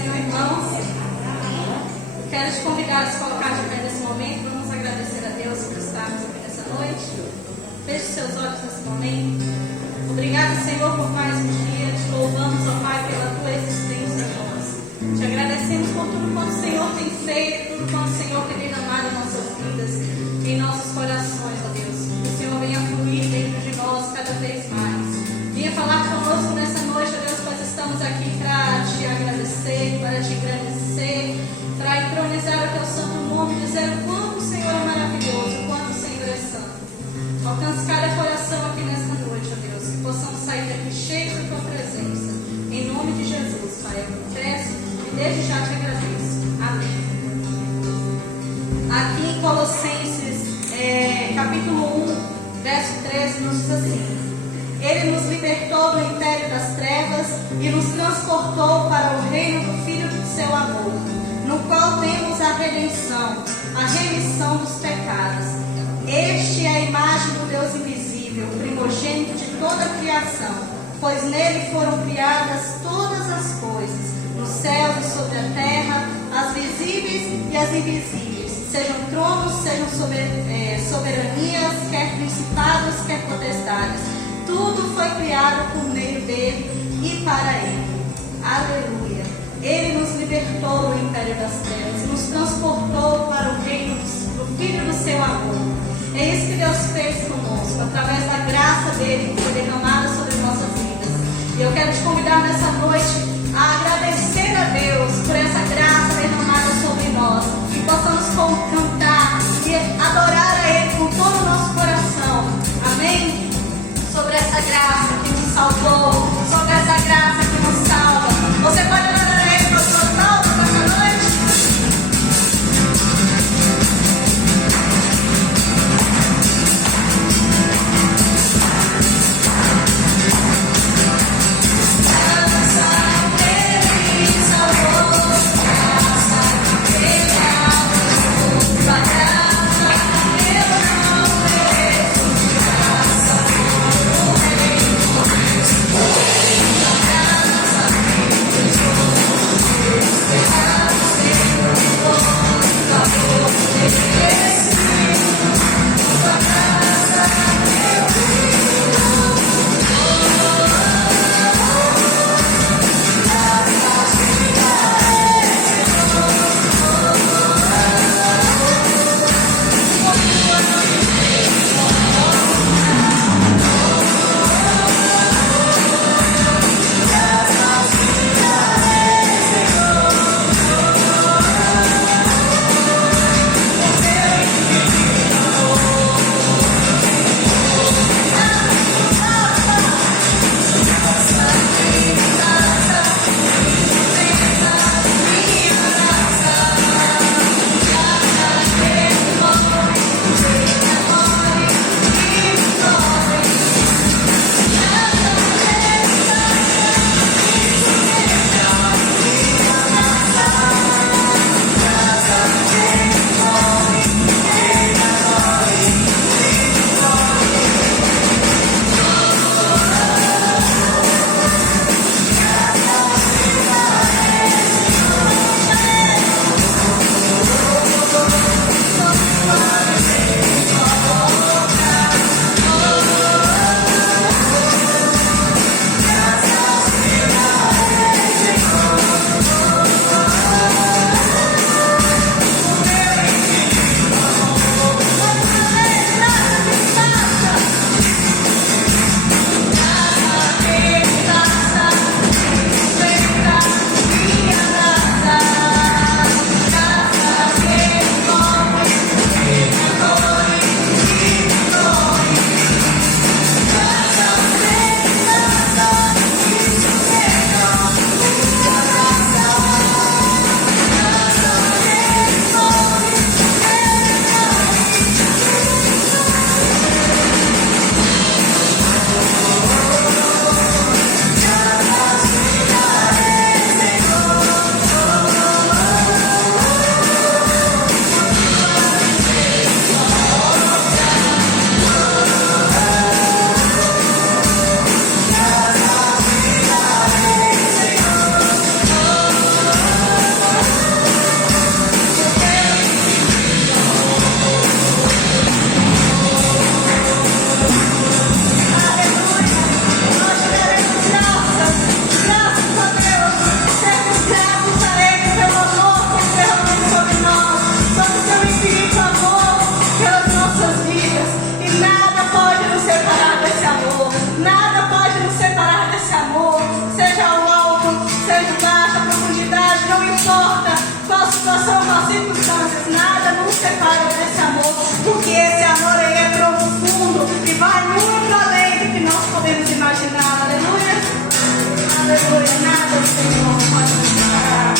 Senhor, irmãos. Quero te convidar a se colocar de pé nesse momento. Vamos agradecer a Deus por estarmos aqui nessa noite. Feche seus olhos nesse momento. Obrigado, Senhor, por mais um dia. Te louvamos, ó Pai, pela tua existência em nós. Te agradecemos por tudo quanto o Senhor tem feito, tudo quanto o Senhor tem derramado em nossas vidas, em nossos corações, ó Deus. Que o Senhor venha fluir dentro de nós cada vez mais. Venha falar conosco nessa noite, ó Deus, pois estamos aqui para te agradecer, para te engrandecer, para entronizar o teu santo nome, dizer o quanto o Senhor é maravilhoso, o quanto o Senhor é santo. Alcance cada coração aqui nessa noite, ó Deus, que possamos sair daqui cheios da tua presença. Em nome de Jesus, Pai, eu peço e desde já te agradeço. Amém. Aqui em Colossenses, capítulo 1, verso 13, nos diz assim: Ele nos libertou do império das trevas e nos transportou para o reino do Filho do seu amor, no qual temos a redenção, a remissão dos pecados. Este é a imagem do Deus invisível, primogênito de toda a criação, pois nele foram criadas todas as coisas, nos céus e sobre a terra, as visíveis e as invisíveis, sejam tronos, sejam soberanias, quer principados, quer potestades. Tudo foi criado por meio dele e para ele. Aleluia. Ele nos libertou do império das trevas, nos transportou para o reino do Filho do seu amor. É isso que Deus fez conosco, através da graça dele que foi derramada sobre nossas vidas. E eu quero te convidar nessa noite a agradecer a Deus por essa graça derramada sobre nós. Que possamos cantar e adorar a Ele com todo o nosso coração. Amém? Sobre essa graça que nos salvou, sobre essa graça que nos salva. Você pode adorar a Ele com as suas palmas essa noite? Santo, santo. alto, seja baixa, profundidade, não importa qual situação, qual circunstâncias, nada nos separa desse amor, porque esse amor ele é profundo e vai muito além do que nós podemos imaginar. Aleluia. Aleluia. Nada, Senhor, pode nos separar.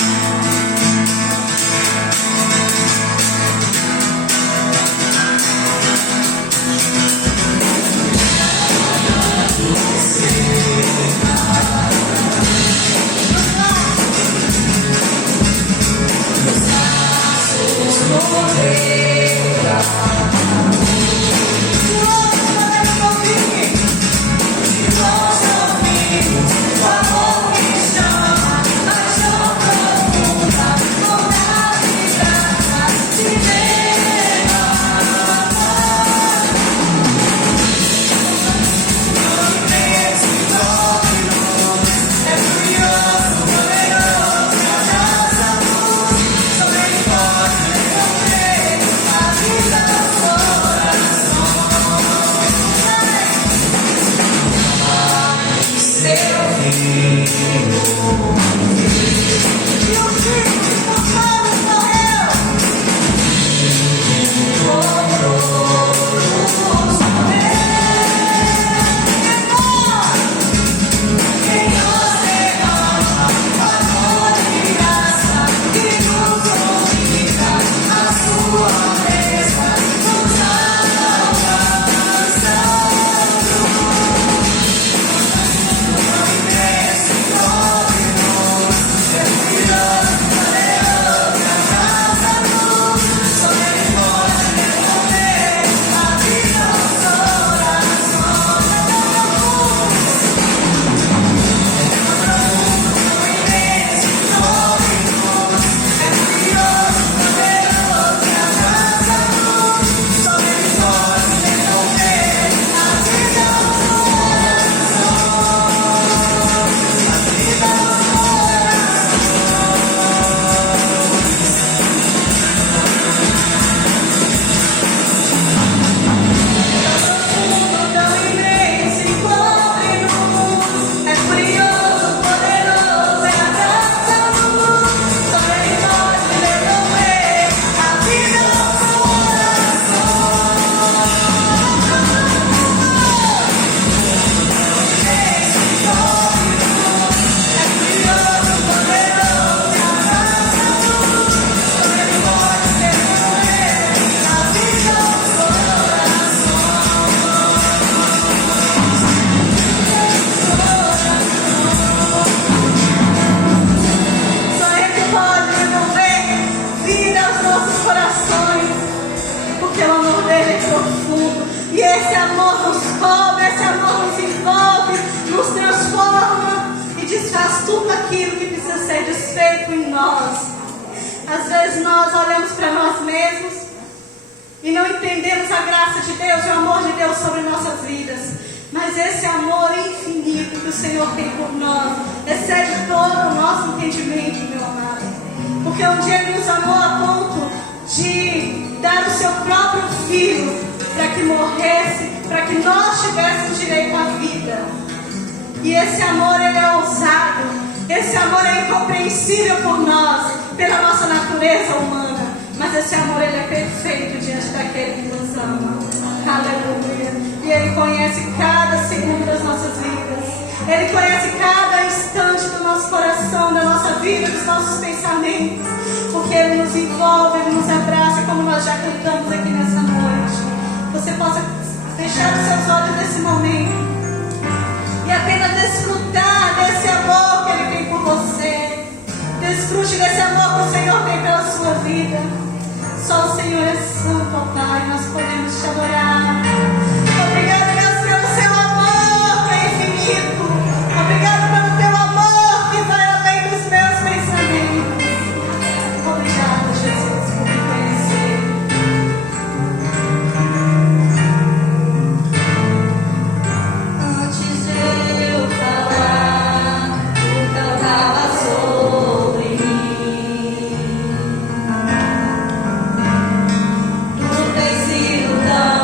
E esse amor ele é ousado, esse amor é incompreensível por nós, pela nossa natureza humana, mas esse amor ele é perfeito diante daquele que nos ama. Aleluia. E ele conhece cada segundo das nossas vidas, ele conhece cada instante do nosso coração, da nossa vida, dos nossos pensamentos, porque ele nos envolve, ele nos abraça, como nós já cantamos aqui nessa noite. Você possa fechar os seus olhos nesse momento e apenas desfrutar desse amor que ele tem por você. Desfrute desse amor que o Senhor tem pela sua vida. Só o Senhor é santo, ó Pai. Nós podemos te adorar. Obrigado, Deus, pelo seu amor que é infinito. Obrigado pelo teu amor que vai além dos meus pensamentos. Obrigado, Jesus, por me conhecer. Antes de eu falar, tu cantava sobre mim. Tu tens sido tão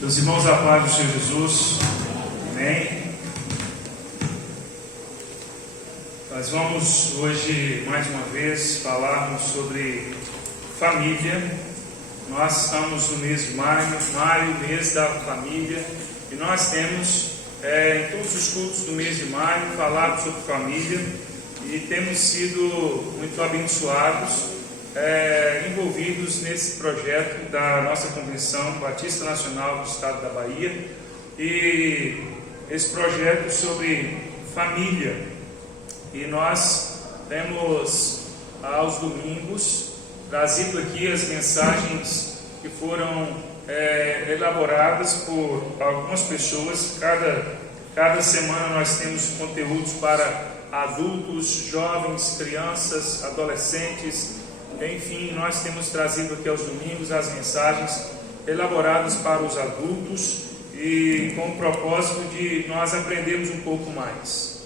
Meus irmãos, a paz do Senhor Jesus, amém. Nós vamos hoje, mais uma vez, falarmos sobre família. Nós estamos no mês de maio, mês da família, e nós temos, em todos os cultos do mês de maio, falado sobre família, e temos sido muito abençoados, envolvidos nesse projeto da nossa Convenção Batista Nacional do Estado da Bahia, e esse projeto sobre família. E nós temos aos domingos trazido aqui as mensagens que foram elaboradas por algumas pessoas. Cada semana nós temos conteúdos para adultos, jovens, crianças, adolescentes. Enfim, nós temos trazido aqui aos domingos as mensagens elaboradas para os adultos e com o propósito de nós aprendermos um pouco mais.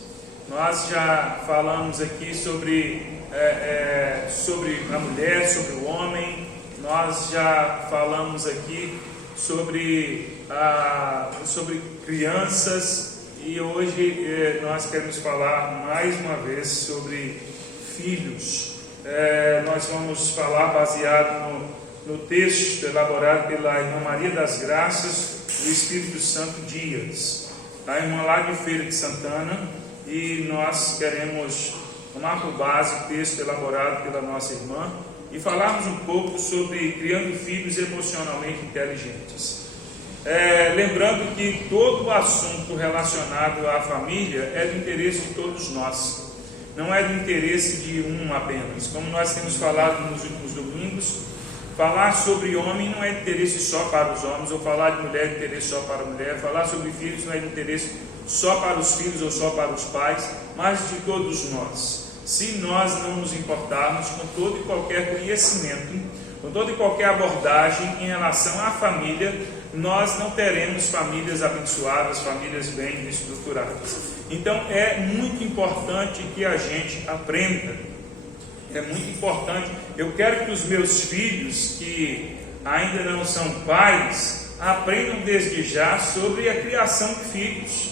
Nós já falamos aqui sobre a mulher, sobre o homem. Nós já falamos aqui sobre crianças, e hoje nós queremos falar mais uma vez sobre filhos. Nós vamos falar baseado no texto elaborado pela irmã Maria das Graças do Espírito Santo Dias, a irmã lá de Feira de Santana, e nós queremos tomar por base o texto elaborado pela nossa irmã e falarmos um pouco sobre criando filhos emocionalmente inteligentes. Lembrando que todo o assunto relacionado à família é do interesse de todos nós. Não é do interesse de um apenas. Como nós temos falado nos últimos domingos, falar sobre homem não é de interesse só para os homens, ou falar de mulher é de interesse só para a mulher. Falar sobre filhos não é de interesse só para os filhos ou só para os pais, mas de todos nós. Se nós não nos importarmos com todo e qualquer conhecimento, com toda e qualquer abordagem em relação à família, nós não teremos famílias abençoadas, famílias bem estruturadas. Então é muito importante que a gente aprenda. É muito importante. Eu quero que os meus filhos, que ainda não são pais, aprendam desde já sobre a criação de filhos.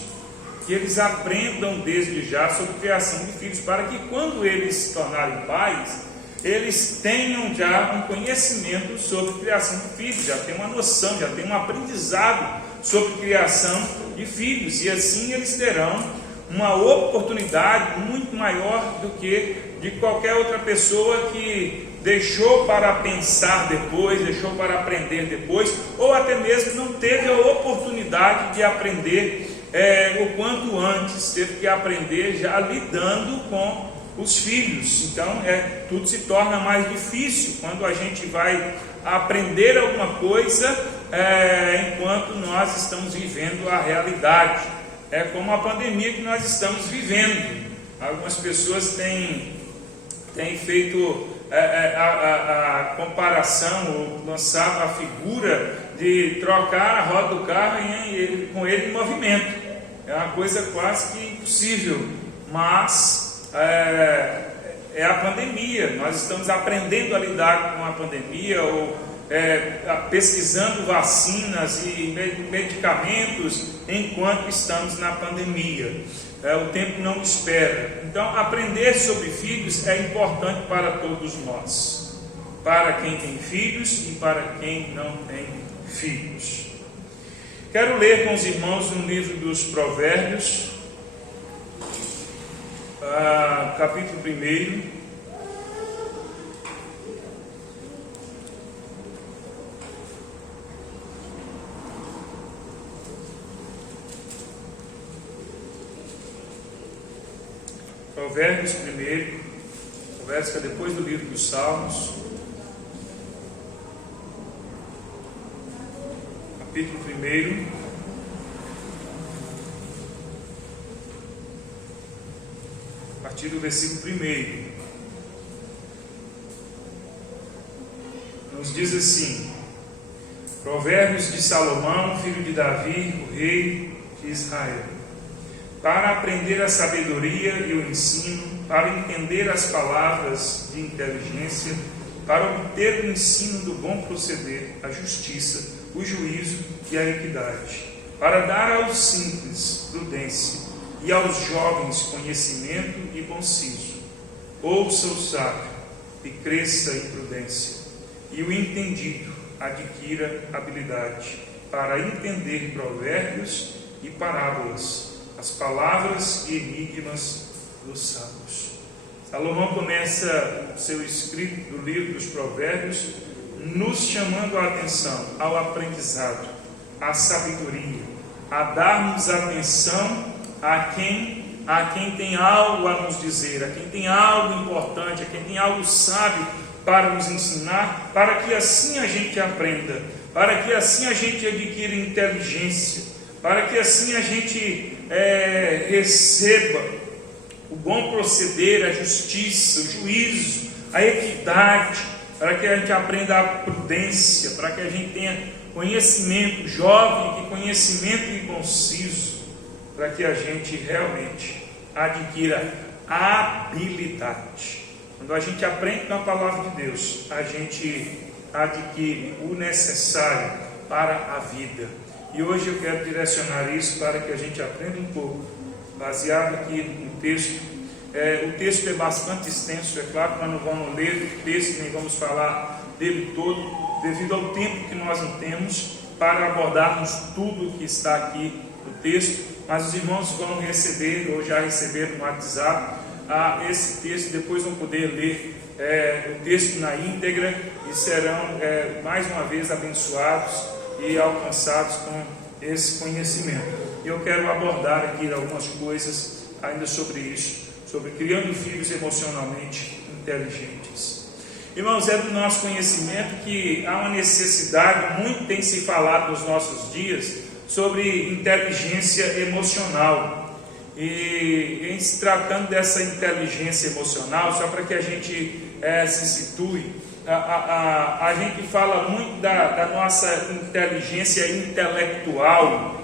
Que eles aprendam desde já sobre a criação de filhos, para que quando eles se tornarem pais, eles tenham já um conhecimento sobre criação de filhos, já tenham uma noção, já tenham um aprendizado sobre criação de filhos, e assim eles terão uma oportunidade muito maior do que de qualquer outra pessoa que deixou para pensar depois, deixou para aprender depois, ou até mesmo não teve a oportunidade de aprender o quanto antes, teve que aprender já lidando com os filhos. Então tudo se torna mais difícil quando a gente vai aprender alguma coisa enquanto nós estamos vivendo a realidade. É como a pandemia que nós estamos vivendo. Algumas pessoas têm feito a comparação, ou lançado a figura de trocar a roda do carro com ele em movimento. É uma coisa quase que impossível, mas é a pandemia. Nós estamos aprendendo a lidar com a pandemia, ou pesquisando vacinas e medicamentos enquanto estamos na pandemia. O tempo não espera. Então, aprender sobre filhos é importante para todos nós, para quem tem filhos e para quem não tem filhos. Quero ler com os irmãos no livro dos Provérbios, capítulo 1. Provérbios 1, Provérbios que é depois do livro dos Salmos, capítulo 1, a partir do versículo 1, nos diz assim: Provérbios de Salomão, filho de Davi, o rei de Israel. Para aprender a sabedoria e o ensino, para entender as palavras de inteligência, para obter o ensino do bom proceder, a justiça, o juízo e a equidade, para dar aos simples prudência e aos jovens conhecimento e bom siso. Ouça o sábio e cresça em prudência, e o entendido adquira habilidade para entender provérbios e parábolas, as palavras e enigmas dos sábios. Salomão começa o seu escrito do livro dos Provérbios nos chamando a atenção ao aprendizado, à sabedoria, a darmos atenção a quem tem algo a nos dizer, a quem tem algo importante, a quem tem algo sábio para nos ensinar, para que assim a gente aprenda, para que assim a gente adquira inteligência, para que assim a gente receba o bom proceder, a justiça, o juízo, a equidade, para que a gente aprenda a prudência, para que a gente tenha conhecimento jovem e conhecimento e conciso, para que a gente realmente adquira habilidade. Quando a gente aprende na palavra de Deus, a gente adquire o necessário para a vida. E hoje eu quero direcionar isso para que a gente aprenda um pouco, baseado aqui no texto. O texto é bastante extenso, é claro que nós não vamos ler o texto, nem vamos falar dele todo, devido ao tempo que nós não temos para abordarmos tudo que está aqui no texto, mas os irmãos vão receber, ou já receberam no WhatsApp, esse texto, depois vão poder ler o texto na íntegra e serão mais uma vez abençoados e alcançados com esse conhecimento. E eu quero abordar aqui algumas coisas ainda sobre isso, sobre criando filhos emocionalmente inteligentes. Irmãos, é do nosso conhecimento que há uma necessidade, muito tem se falado nos nossos dias, sobre inteligência emocional. E em se tratando dessa inteligência emocional, só para que a gente se situe, a gente fala muito da nossa inteligência intelectual,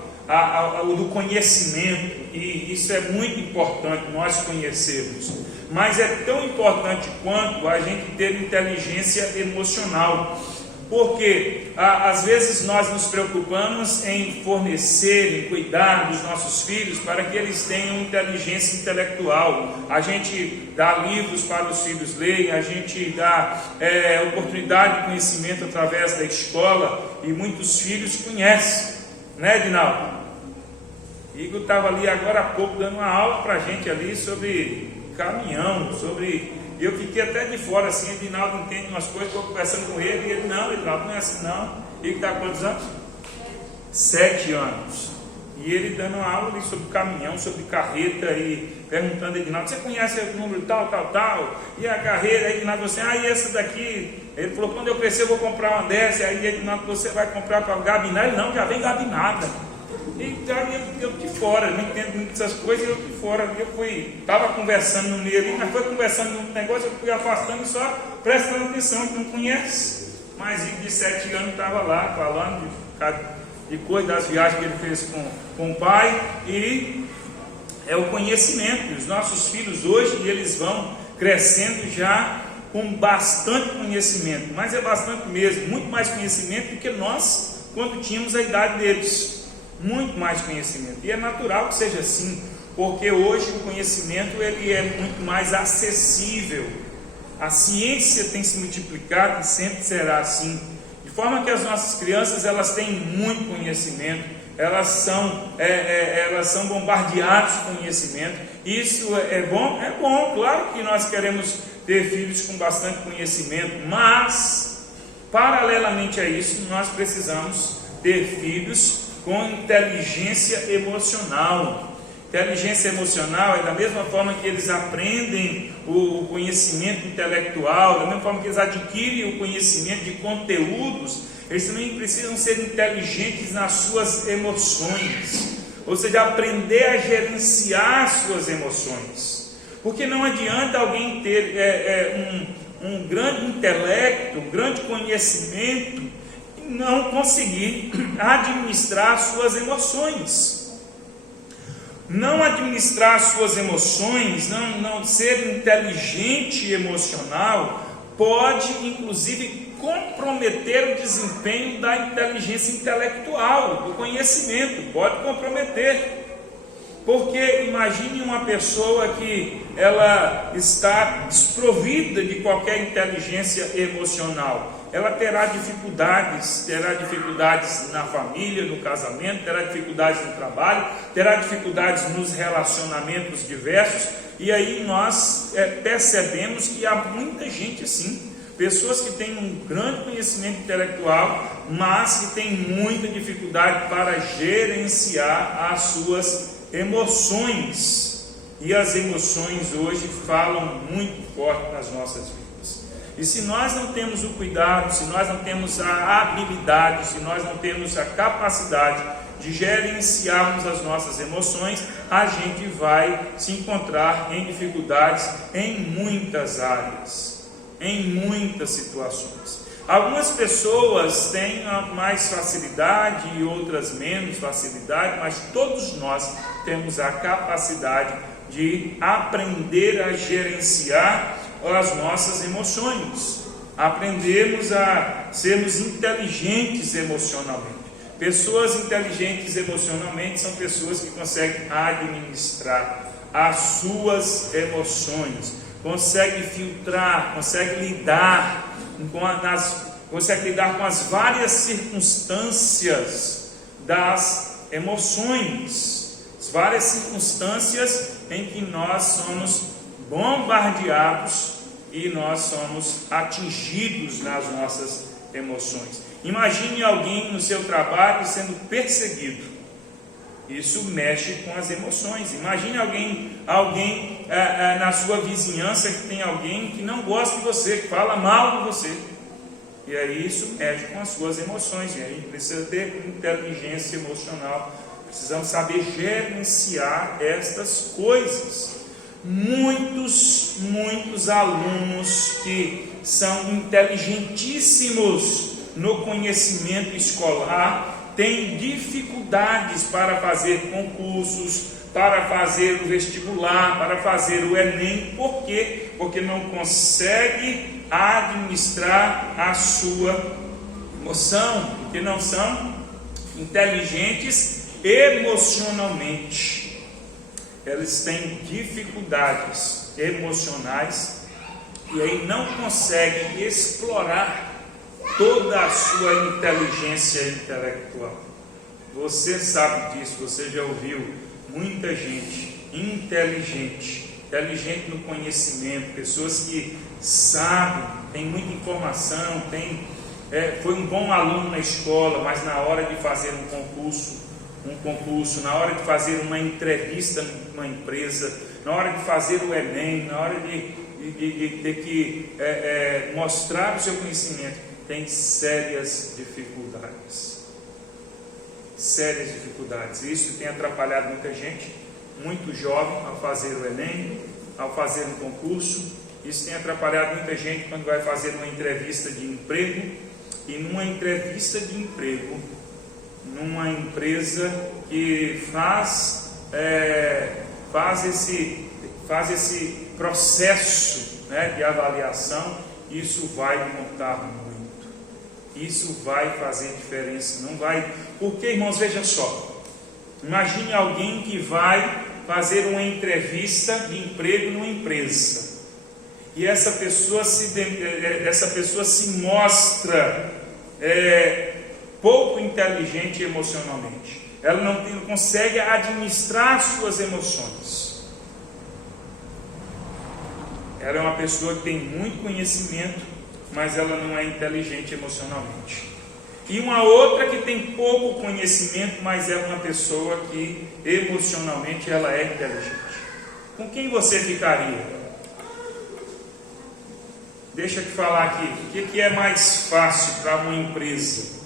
do conhecimento, e isso é muito importante nós conhecermos, mas é tão importante quanto a gente ter inteligência emocional, porque às vezes nós nos preocupamos em fornecer, em cuidar dos nossos filhos para que eles tenham inteligência intelectual. A gente dá livros para os filhos lerem, a gente dá oportunidade de conhecimento através da escola, e muitos filhos conhecem, né, Edinaldo? Igor estava ali agora há pouco dando uma aula para a gente ali sobre caminhão, e eu fiquei até de fora assim. Edinaldo entende umas coisas, estou conversando com ele, e ele, não, Edinaldo, não é assim não. Ele está há quantos anos? 7 anos. E ele dando uma aula ali sobre caminhão, sobre carreta, e perguntando a Edinaldo, você conhece o número tal, e a carreira? Aí Edinaldo falou assim, e essa daqui? Ele falou, quando eu crescer eu vou comprar uma dessa. Aí Edinaldo, você vai comprar para gabinar? Ele, não, já vem gabinada. Então eu de fora, não entendo muito dessas coisas, eu de fora, estava conversando no meio ali, mas foi conversando no negócio, eu fui afastando e só prestando atenção, que não conhece. Mas ele de 7 anos estava lá falando de coisas, das viagens que ele fez com o pai, e é o conhecimento. Os nossos filhos hoje, eles vão crescendo já com bastante conhecimento, mas é bastante mesmo, muito mais conhecimento do que nós quando tínhamos a idade deles. Muito mais conhecimento, e é natural que seja assim, porque hoje o conhecimento ele é muito mais acessível. A ciência tem se multiplicado e sempre será assim, de forma que as nossas crianças elas têm muito conhecimento, elas são bombardeadas com conhecimento. Isso é bom? É bom, claro que nós queremos ter filhos com bastante conhecimento, mas paralelamente a isso nós precisamos ter filhos com inteligência emocional. Inteligência emocional é da mesma forma que eles aprendem o conhecimento intelectual, da mesma forma que eles adquirem o conhecimento de conteúdos, eles também precisam ser inteligentes nas suas emoções, ou seja, aprender a gerenciar suas emoções, porque não adianta alguém ter um grande intelecto, um grande conhecimento, não conseguir administrar suas emoções. Não administrar suas emoções, não ser inteligente emocional, pode inclusive comprometer o desempenho da inteligência intelectual, do conhecimento, pode comprometer. Porque imagine uma pessoa que ela está desprovida de qualquer inteligência emocional. Ela terá dificuldades na família, no casamento, terá dificuldades no trabalho, terá dificuldades nos relacionamentos diversos. E aí nós percebemos que há muita gente assim, pessoas que têm um grande conhecimento intelectual, mas que têm muita dificuldade para gerenciar as suas emoções. E as emoções hoje falam muito forte nas nossas vidas. E se nós não temos o cuidado, se nós não temos a habilidade, se nós não temos a capacidade de gerenciarmos as nossas emoções, a gente vai se encontrar em dificuldades em muitas áreas, em muitas situações. Algumas pessoas têm mais facilidade e outras menos facilidade, mas todos nós temos a capacidade de aprender a gerenciar as nossas emoções, aprendemos a sermos inteligentes emocionalmente. Pessoas inteligentes emocionalmente são pessoas que conseguem administrar as suas emoções, conseguem filtrar, conseguem lidar com as várias circunstâncias das emoções, as várias circunstâncias em que nós somos bombardeados e nós somos atingidos nas nossas emoções. Imagine alguém no seu trabalho sendo perseguido. Isso mexe com as emoções. Imagine alguém na sua vizinhança que tem alguém que não gosta de você, que fala mal de você. E aí isso mexe com as suas emoções. E aí precisa ter inteligência emocional. Precisamos saber gerenciar estas coisas. Muitos alunos que são inteligentíssimos no conhecimento escolar têm dificuldades para fazer concursos, para fazer o vestibular, para fazer o Enem. Por quê? Porque não consegue administrar a sua emoção, porque não são inteligentes emocionalmente. Eles têm dificuldades emocionais e aí não conseguem explorar toda a sua inteligência intelectual. Você sabe disso, você já ouviu muita gente inteligente no conhecimento, pessoas que sabem, tem muita informação, foi um bom aluno na escola, mas na hora de fazer um concurso, na hora de fazer uma entrevista numa empresa, na hora de fazer o Enem, na hora de ter que mostrar o seu conhecimento, tem sérias dificuldades. Isso tem atrapalhado muita gente, muito jovem, ao fazer o Enem, ao fazer um concurso. Isso tem atrapalhado muita gente quando vai fazer uma entrevista de emprego. E numa entrevista de emprego, numa empresa que faz esse processo, de avaliação, isso vai contar muito. Isso vai fazer diferença. Não vai. Porque, irmãos, veja só. Imagine alguém que vai fazer uma entrevista de emprego numa empresa. E essa pessoa se mostra pouco inteligente emocionalmente. Ela não consegue administrar suas emoções. Ela é uma pessoa que tem muito conhecimento, mas ela não é inteligente emocionalmente. E uma outra que tem pouco conhecimento, mas é uma pessoa que emocionalmente ela é inteligente. Com quem você ficaria? Deixa eu te falar aqui, o que é mais fácil para uma empresa?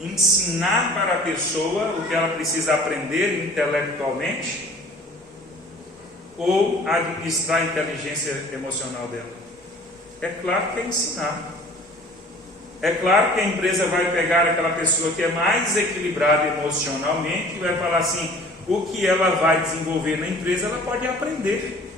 Ensinar para a pessoa o que ela precisa aprender intelectualmente ou administrar a inteligência emocional dela? É claro que é ensinar. É claro que a empresa vai pegar aquela pessoa que é mais equilibrada emocionalmente e vai falar assim, o que ela vai desenvolver na empresa, ela pode aprender.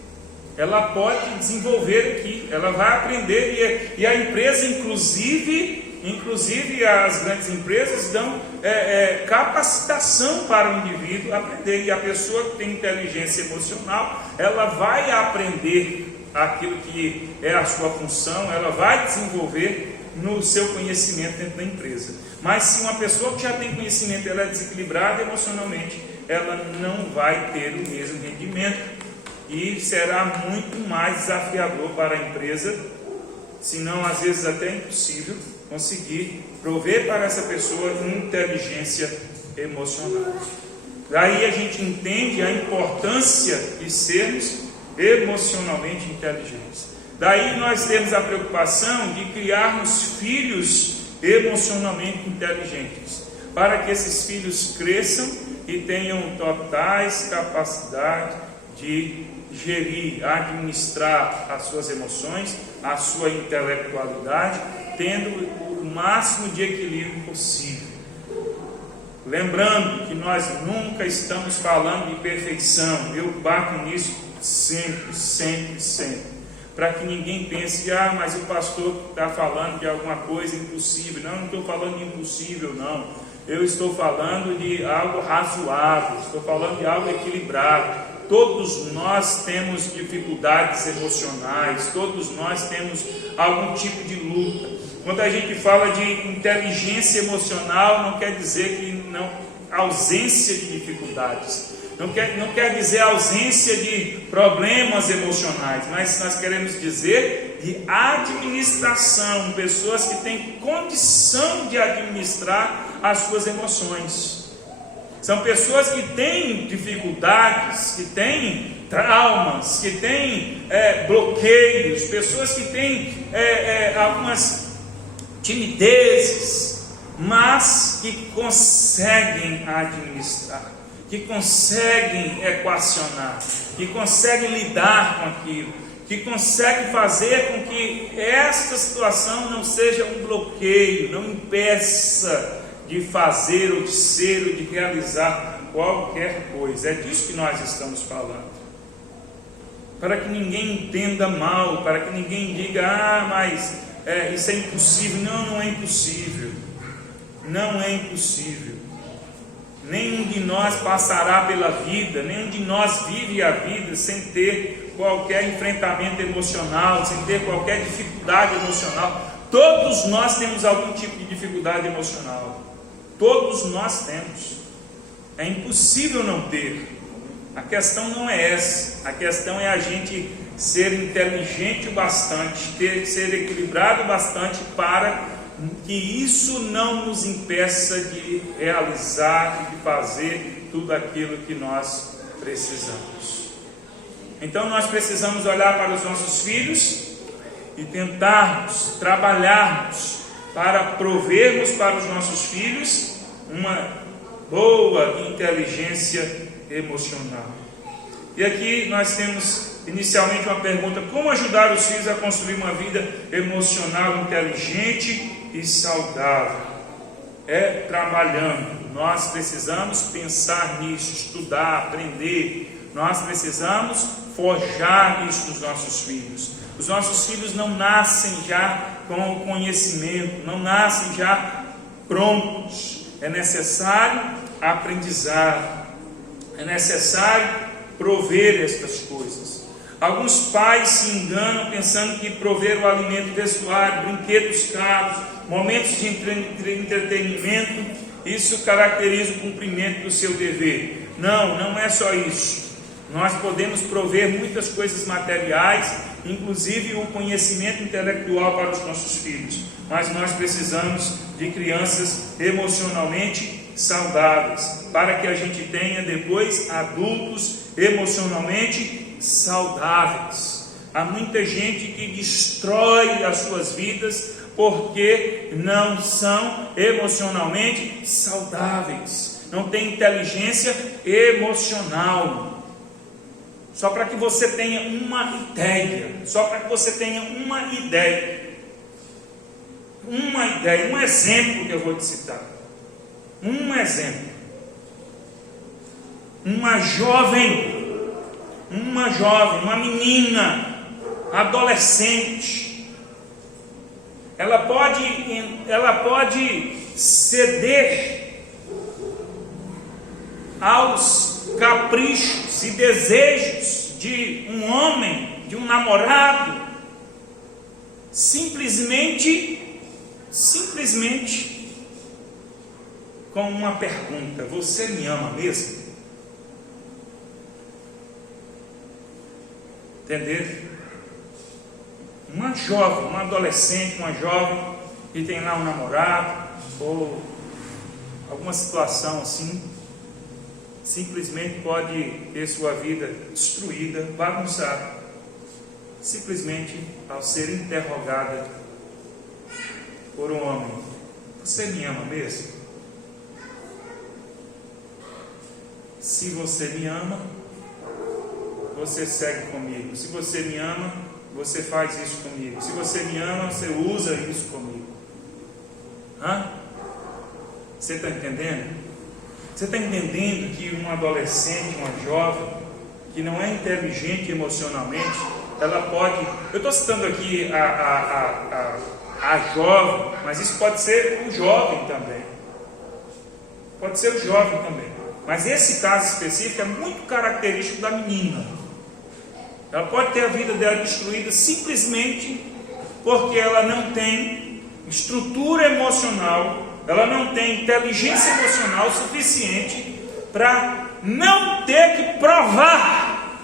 Ela pode desenvolver aqui, ela vai aprender e a empresa, inclusive, inclusive as grandes empresas dão capacitação para o indivíduo aprender, e a pessoa que tem inteligência emocional, ela vai aprender aquilo que é a sua função, ela vai desenvolver no seu conhecimento dentro da empresa. Mas se uma pessoa que já tem conhecimento, ela é desequilibrada emocionalmente, ela não vai ter o mesmo rendimento, e será muito mais desafiador para a empresa, se não às vezes até impossível, conseguir prover para essa pessoa inteligência emocional. Daí a gente entende a importância de sermos emocionalmente inteligentes. Daí nós temos a preocupação de criarmos filhos emocionalmente inteligentes, para que esses filhos cresçam e tenham totais capacidades de gerir, administrar as suas emoções, a sua intelectualidade, tendo o máximo de equilíbrio possível. Lembrando que nós nunca estamos falando de perfeição, eu bato nisso sempre, para que ninguém pense, mas o pastor está falando de alguma coisa impossível. Não estou falando de impossível, não. Eu estou falando de algo razoável, estou falando de algo equilibrado. Todos nós temos dificuldades emocionais, todos nós temos algum tipo de luta. Quando a gente fala de inteligência emocional, não quer dizer que não ausência de dificuldades. Não quer dizer ausência de problemas emocionais, mas nós queremos dizer de administração, pessoas que têm condição de administrar as suas emoções. São pessoas que têm dificuldades, que têm traumas, que têm bloqueios, pessoas que têm algumas timidezes, mas que conseguem administrar, que conseguem equacionar, que conseguem lidar com aquilo, que conseguem fazer com que esta situação não seja um bloqueio, não impeça de fazer, ou de ser, ou de realizar qualquer coisa. É disso que nós estamos falando. Para que ninguém entenda mal, para que ninguém diga, mas isso é impossível. Não é impossível. Não é impossível. Nenhum de nós passará pela vida, nenhum de nós vive a vida sem ter qualquer enfrentamento emocional, sem ter qualquer dificuldade emocional. Todos nós temos algum tipo de dificuldade emocional. Todos nós temos. É impossível não ter. A questão não é essa. A questão é a gente ser inteligente o bastante, ser equilibrado o bastante para que isso não nos impeça de realizar e de fazer tudo aquilo que nós precisamos. Então nós precisamos olhar para os nossos filhos e tentarmos, trabalharmos para provermos para os nossos filhos uma boa inteligência emocional. E aqui nós temos inicialmente uma pergunta: como ajudar os filhos a construir uma vida emocional inteligente e saudável? É trabalhando. Nós precisamos pensar nisso, estudar, aprender. Nós precisamos forjar isso nos nossos filhos. Os nossos filhos não nascem já com o conhecimento, não nascem já prontos. É necessário aprendizado, é necessário prover estas coisas. Alguns pais se enganam pensando que prover o alimento, vestuário, brinquedos caros, momentos de entretenimento, isso caracteriza o cumprimento do seu dever. Não é só isso. Nós podemos prover muitas coisas materiais, inclusive o conhecimento intelectual para os nossos filhos, mas nós precisamos de crianças emocionalmente saudáveis, para que a gente tenha depois adultos emocionalmente saudáveis. Há muita gente que destrói as suas vidas porque não são emocionalmente saudáveis, não tem inteligência emocional. Só para que você tenha uma ideia, um exemplo que eu vou te citar. Um exemplo. Uma jovem, uma menina, adolescente, ela pode ceder aos caprichos e desejos de um homem, de um namorado, simplesmente com uma pergunta: você me ama mesmo? Entender? Uma jovem, uma adolescente, uma jovem que tem lá um namorado ou alguma situação assim, simplesmente pode ter sua vida destruída, bagunçada, simplesmente ao ser interrogada por um homem: você me ama mesmo? Se você me ama, você segue comigo. Se você me ama, você faz isso comigo. Se você me ama, você usa isso comigo. Você está entendendo? Você está entendendo que uma adolescente, uma jovem, que não é inteligente emocionalmente, ela pode... Eu estou citando aqui a jovem, mas isso pode ser o jovem também. Pode ser o jovem também. Mas esse caso específico é muito característico da menina. Ela pode ter a vida dela destruída simplesmente porque ela não tem estrutura emocional, ela não tem inteligência emocional suficiente para não ter que provar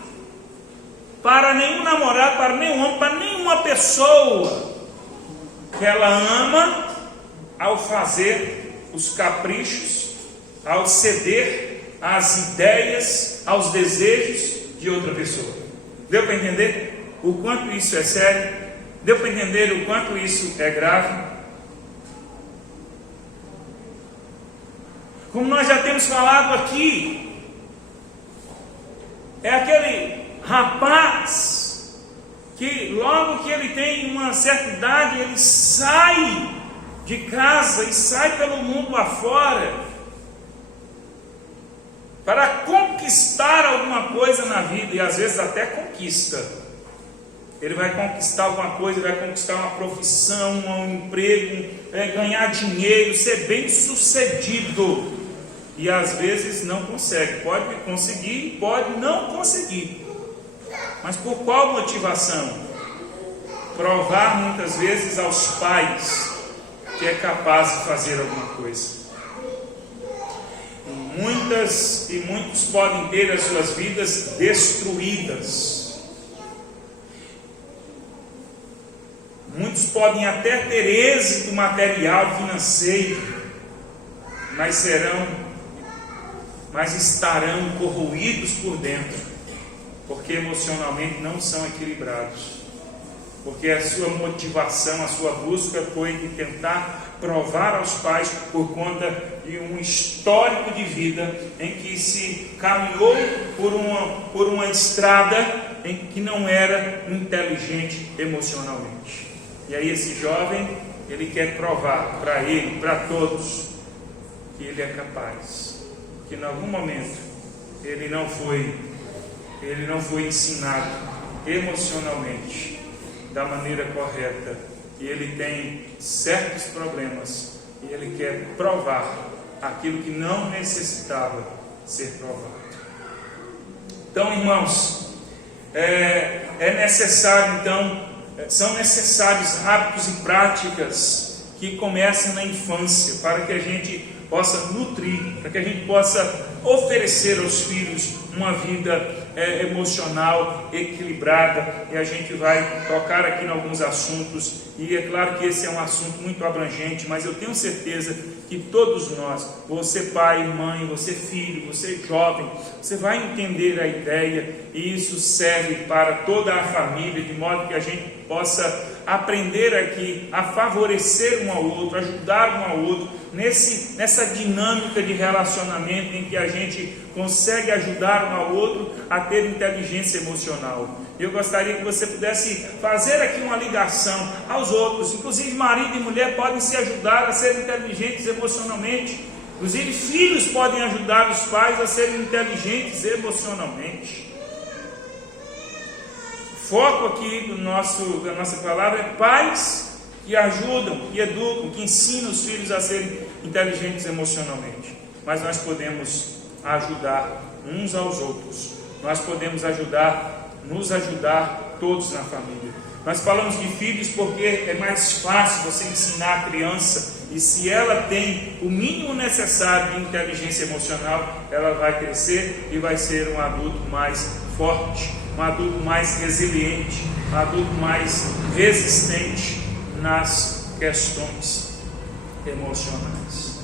para nenhum namorado, para nenhum homem, para nenhuma pessoa que ela ama, ao fazer os caprichos, ao ceder às ideias, aos desejos de outra pessoa. Deu para entender o quanto isso é sério? Deu para entender o quanto isso é grave? Como nós já temos falado aqui, é aquele rapaz que logo que ele tem uma certa idade, ele sai de casa e sai pelo mundo afora para conquistar alguma coisa na vida, e às vezes até conquista. Ele vai conquistar alguma coisa, vai conquistar uma profissão, um emprego, ganhar dinheiro, ser bem sucedido, e às vezes não consegue. Pode conseguir, pode não conseguir, mas por qual motivação? Provar muitas vezes aos pais que é capaz de fazer alguma coisa. Muitos podem ter as suas vidas destruídas. Muitos podem até ter êxito material, financeiro, mas estarão corroídos por dentro, porque emocionalmente não são equilibrados. Porque a sua motivação, a sua busca foi de tentar provar aos pais, por conta de um histórico de vida em que se caminhou por uma estrada em que não era inteligente emocionalmente. E aí esse jovem, ele quer provar para ele, para todos, que ele é capaz, que em algum momento ele não foi ensinado emocionalmente da maneira correta, e ele tem certos problemas, e ele quer provar aquilo que não necessitava ser provado. Então, irmãos, são necessários hábitos e práticas que comecem na infância, para que a gente possa nutrir, para que a gente possa oferecer aos filhos uma vida emocional equilibrada. E a gente vai tocar aqui em alguns assuntos, e é claro que esse é um assunto muito abrangente, mas eu tenho certeza que todos nós, você pai, mãe, você filho, você jovem, você vai entender a ideia, e isso serve para toda a família, de modo que a gente possa aprender aqui a favorecer um ao outro, ajudar um ao outro, nessa dinâmica de relacionamento em que a gente consegue ajudar um ao outro a ter inteligência emocional. Eu gostaria que você pudesse fazer aqui uma ligação aos outros. Inclusive marido e mulher podem se ajudar a serem inteligentes emocionalmente. Inclusive filhos podem ajudar os pais a serem inteligentes emocionalmente. O foco aqui da nossa palavra é pais que ajudam, que educam, que ensinam os filhos a serem inteligentes emocionalmente. Mas nós podemos ajudar uns aos outros. Nós podemos nos ajudar todos na família. Nós falamos de filhos porque é mais fácil você ensinar a criança, e se ela tem o mínimo necessário de inteligência emocional, ela vai crescer e vai ser um adulto mais forte, um adulto mais resiliente, um adulto mais resistente nas questões emocionais.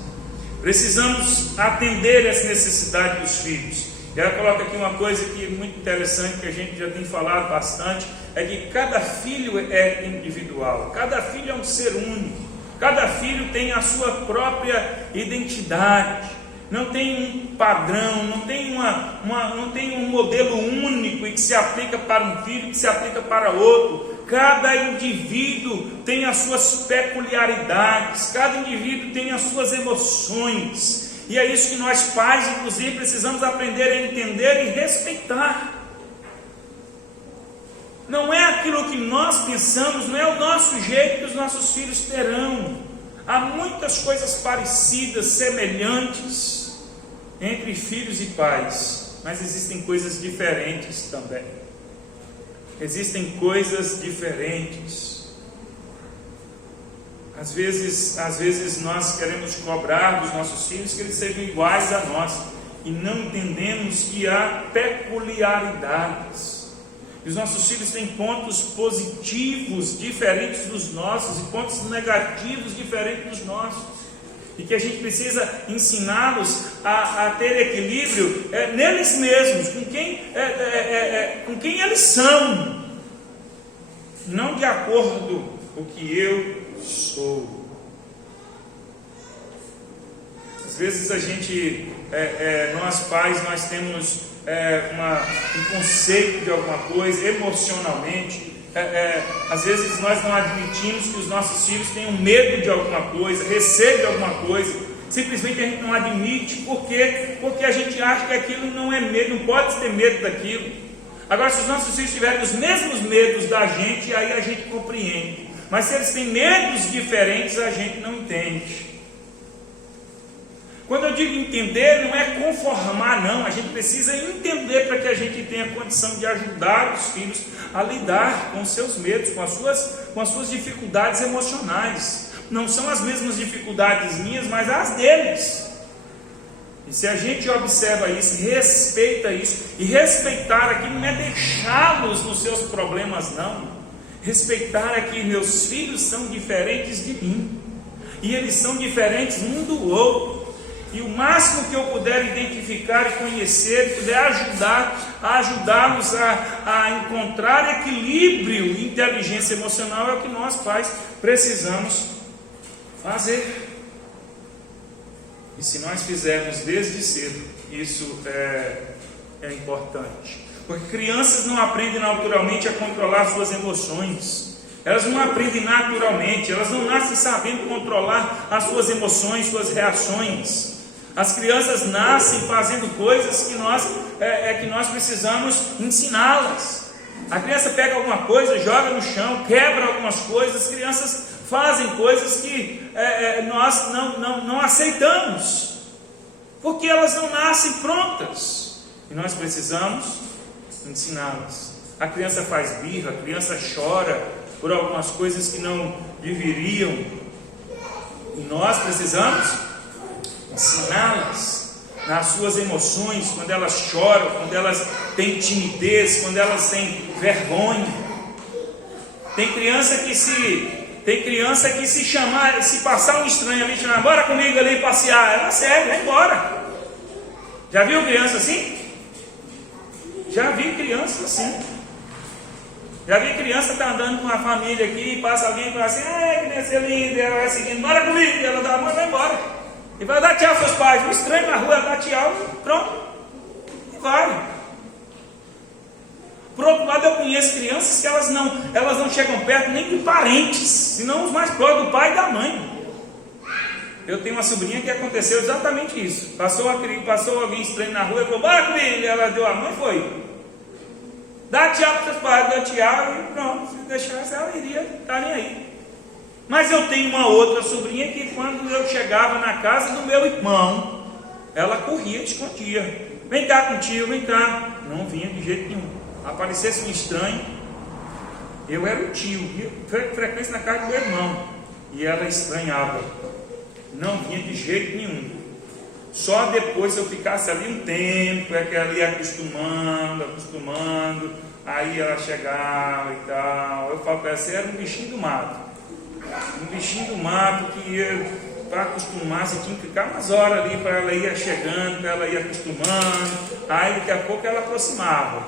Precisamos atender as necessidades dos filhos. Ela coloca aqui uma coisa que é muito interessante, que a gente já tem falado bastante, é que cada filho é individual, cada filho é um ser único, cada filho tem a sua própria identidade, não tem um padrão, não tem um modelo único e que se aplica para um filho, que se aplica para outro. Cada indivíduo tem as suas peculiaridades, cada indivíduo tem as suas emoções, e é isso que nós pais, inclusive, precisamos aprender a entender e respeitar. Não é aquilo que nós pensamos, não é o nosso jeito que os nossos filhos terão. Há muitas coisas parecidas, semelhantes entre filhos e pais, mas existem coisas diferentes também. Existem coisas diferentes. Às vezes nós queremos cobrar dos nossos filhos que eles sejam iguais a nós, e não entendemos que há peculiaridades. E os nossos filhos têm pontos positivos diferentes dos nossos e pontos negativos diferentes dos nossos, e que a gente precisa ensiná-los a ter equilíbrio neles mesmos, com quem eles são, não de acordo com o que eu sou. Às vezes a gente, nós pais, nós temos um conceito de alguma coisa emocionalmente. Às vezes nós não admitimos que os nossos filhos tenham medo de alguma coisa, receio de alguma coisa. Simplesmente a gente não admite, porque a gente acha que aquilo não é medo, não pode ter medo daquilo. Agora, se os nossos filhos tiverem os mesmos medos da gente, aí a gente compreende. Mas se eles têm medos diferentes, a gente não entende. Quando eu digo entender, não é conformar, não. A gente precisa entender para que a gente tenha condição de ajudar os filhos a lidar com os seus medos, com as suas dificuldades emocionais. Não são as mesmas dificuldades minhas, mas as deles. E se a gente observa isso, respeita isso, e respeitar aqui não é deixá-los nos seus problemas, não. Respeitar é que meus filhos são diferentes de mim, e eles são diferentes um do outro. E o máximo que eu puder identificar e conhecer, puder ajudá-los a encontrar equilíbrio e inteligência emocional, é o que nós pais precisamos fazer. E se nós fizermos desde cedo, isso é importante. Porque crianças não aprendem naturalmente a controlar suas emoções. Elas não aprendem naturalmente, elas não nascem sabendo controlar as suas emoções, suas reações. As crianças nascem fazendo coisas que nós precisamos ensiná-las. A criança pega alguma coisa, joga no chão, quebra algumas coisas. As crianças fazem coisas que nós não aceitamos, porque elas não nascem prontas, e nós precisamos ensiná-las. A criança faz birra, a criança chora por algumas coisas que não deveriam, e nós precisamos ensiná-las nas suas emoções, quando elas choram, quando elas têm timidez, quando elas têm vergonha. Tem criança que se chamar, se passar um estranho ali, chamar, bora comigo ali passear, ela segue, vai embora. Já viu criança assim? Já vi criança assim. Já vi criança que está andando com uma família aqui, passa alguém e fala assim, que criança linda, ela vai seguindo, bora comigo, ela dá a mão e vai embora. E vai dar tchau aos seus pais, um estranho na rua, dá tchau, pronto, e vai. Por outro lado, eu conheço crianças que elas não chegam perto nem de parentes, senão os mais próximos do pai e da mãe. Eu tenho uma sobrinha que aconteceu exatamente isso. Passou alguém estranho na rua e falou, bora comigo, ela deu a mão e foi. Dá tchau para os seus pais, deu tchau e pronto, se deixasse ela iria estar nem aí. Mas eu tenho uma outra sobrinha que quando eu chegava na casa do meu irmão, ela corria e escondia. Vem cá com o tio, vem cá. Não vinha de jeito nenhum. Aparecesse um estranho, eu era o tio, ia frequência na casa do meu irmão, e ela estranhava. Não vinha de jeito nenhum. Só depois, se eu ficasse ali um tempo, é que ela ia acostumando, aí ela chegava e tal. Eu falo para ela, você era um bichinho do mato. Um bichinho do mato que para acostumar, você tinha que ficar umas horas ali para ela ir chegando, para ela ir acostumando. Aí daqui a pouco ela aproximava,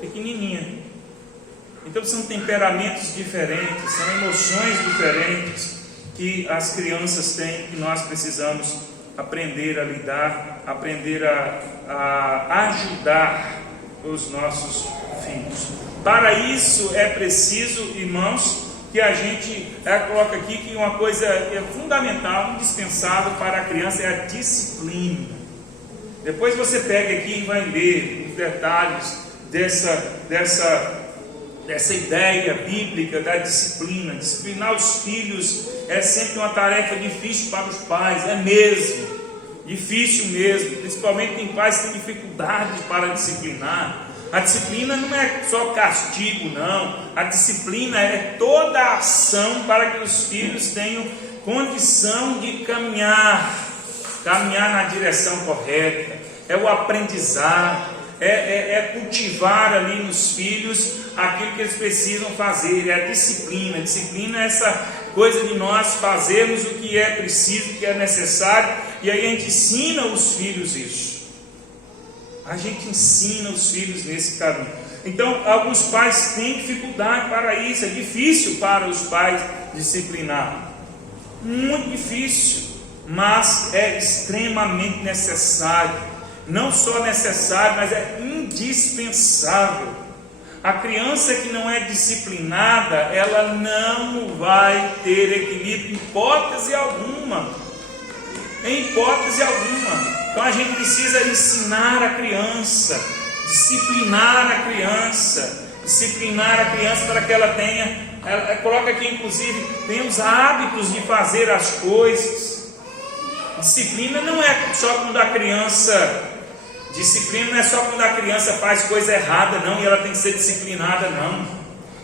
pequenininha. Então são temperamentos diferentes, são emoções diferentes que as crianças têm, que nós precisamos aprender a lidar, aprender a ajudar os nossos filhos. Para isso é preciso, irmãos, que a gente coloca aqui que uma coisa fundamental, indispensável para a criança é a disciplina. Depois você pega aqui e vai ler os detalhes dessa ideia bíblica da disciplina. Disciplinar os filhos é sempre uma tarefa difícil para os pais, é mesmo, difícil mesmo, principalmente tem pais que têm dificuldade para disciplinar. A disciplina não é só castigo, não. A disciplina é toda a ação para que os filhos tenham condição de caminhar na direção correta. É o aprendizado, é cultivar ali nos filhos aquilo que eles precisam fazer. É a disciplina. A disciplina é essa coisa de nós fazermos o que é preciso, o que é necessário, e aí a gente ensina os filhos isso. A gente ensina os filhos nesse caminho. Então, alguns pais têm dificuldade para isso. É difícil para os pais disciplinar. Muito difícil. Mas é extremamente necessário. Não só necessário, mas é indispensável. A criança que não é disciplinada, ela não vai ter equilíbrio em hipótese alguma. Em hipótese alguma. Então a gente precisa ensinar a criança, disciplinar a criança para que ela tenha, ela coloca aqui inclusive, tenha os hábitos de fazer as coisas. Disciplina não é só quando a criança faz coisa errada, não, e ela tem que ser disciplinada, não.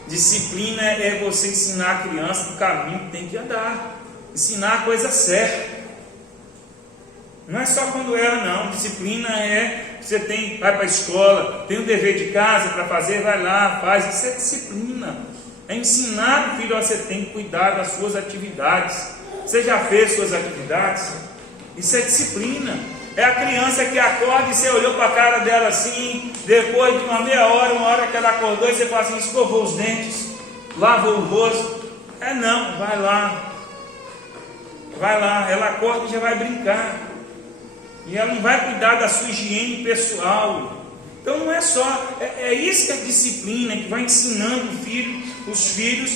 Disciplina é você ensinar a criança o caminho que tem que andar, ensinar a coisa certa. Não é só quando erra, não. Disciplina é, você vai para a escola, tem um dever de casa para fazer, vai lá, faz. Isso é disciplina. É ensinar o filho, você tem que cuidar das suas atividades. Você já fez suas atividades? Isso é disciplina. É a criança que acorda e você olhou para a cara dela assim, depois de uma meia hora, uma hora que ela acordou, e você fala assim, escovou os dentes, lavou o rosto. Não, vai lá, ela acorda e já vai brincar. E ela não vai cuidar da sua higiene pessoal. Então não é só, é isso que é disciplina, que vai ensinando os filhos,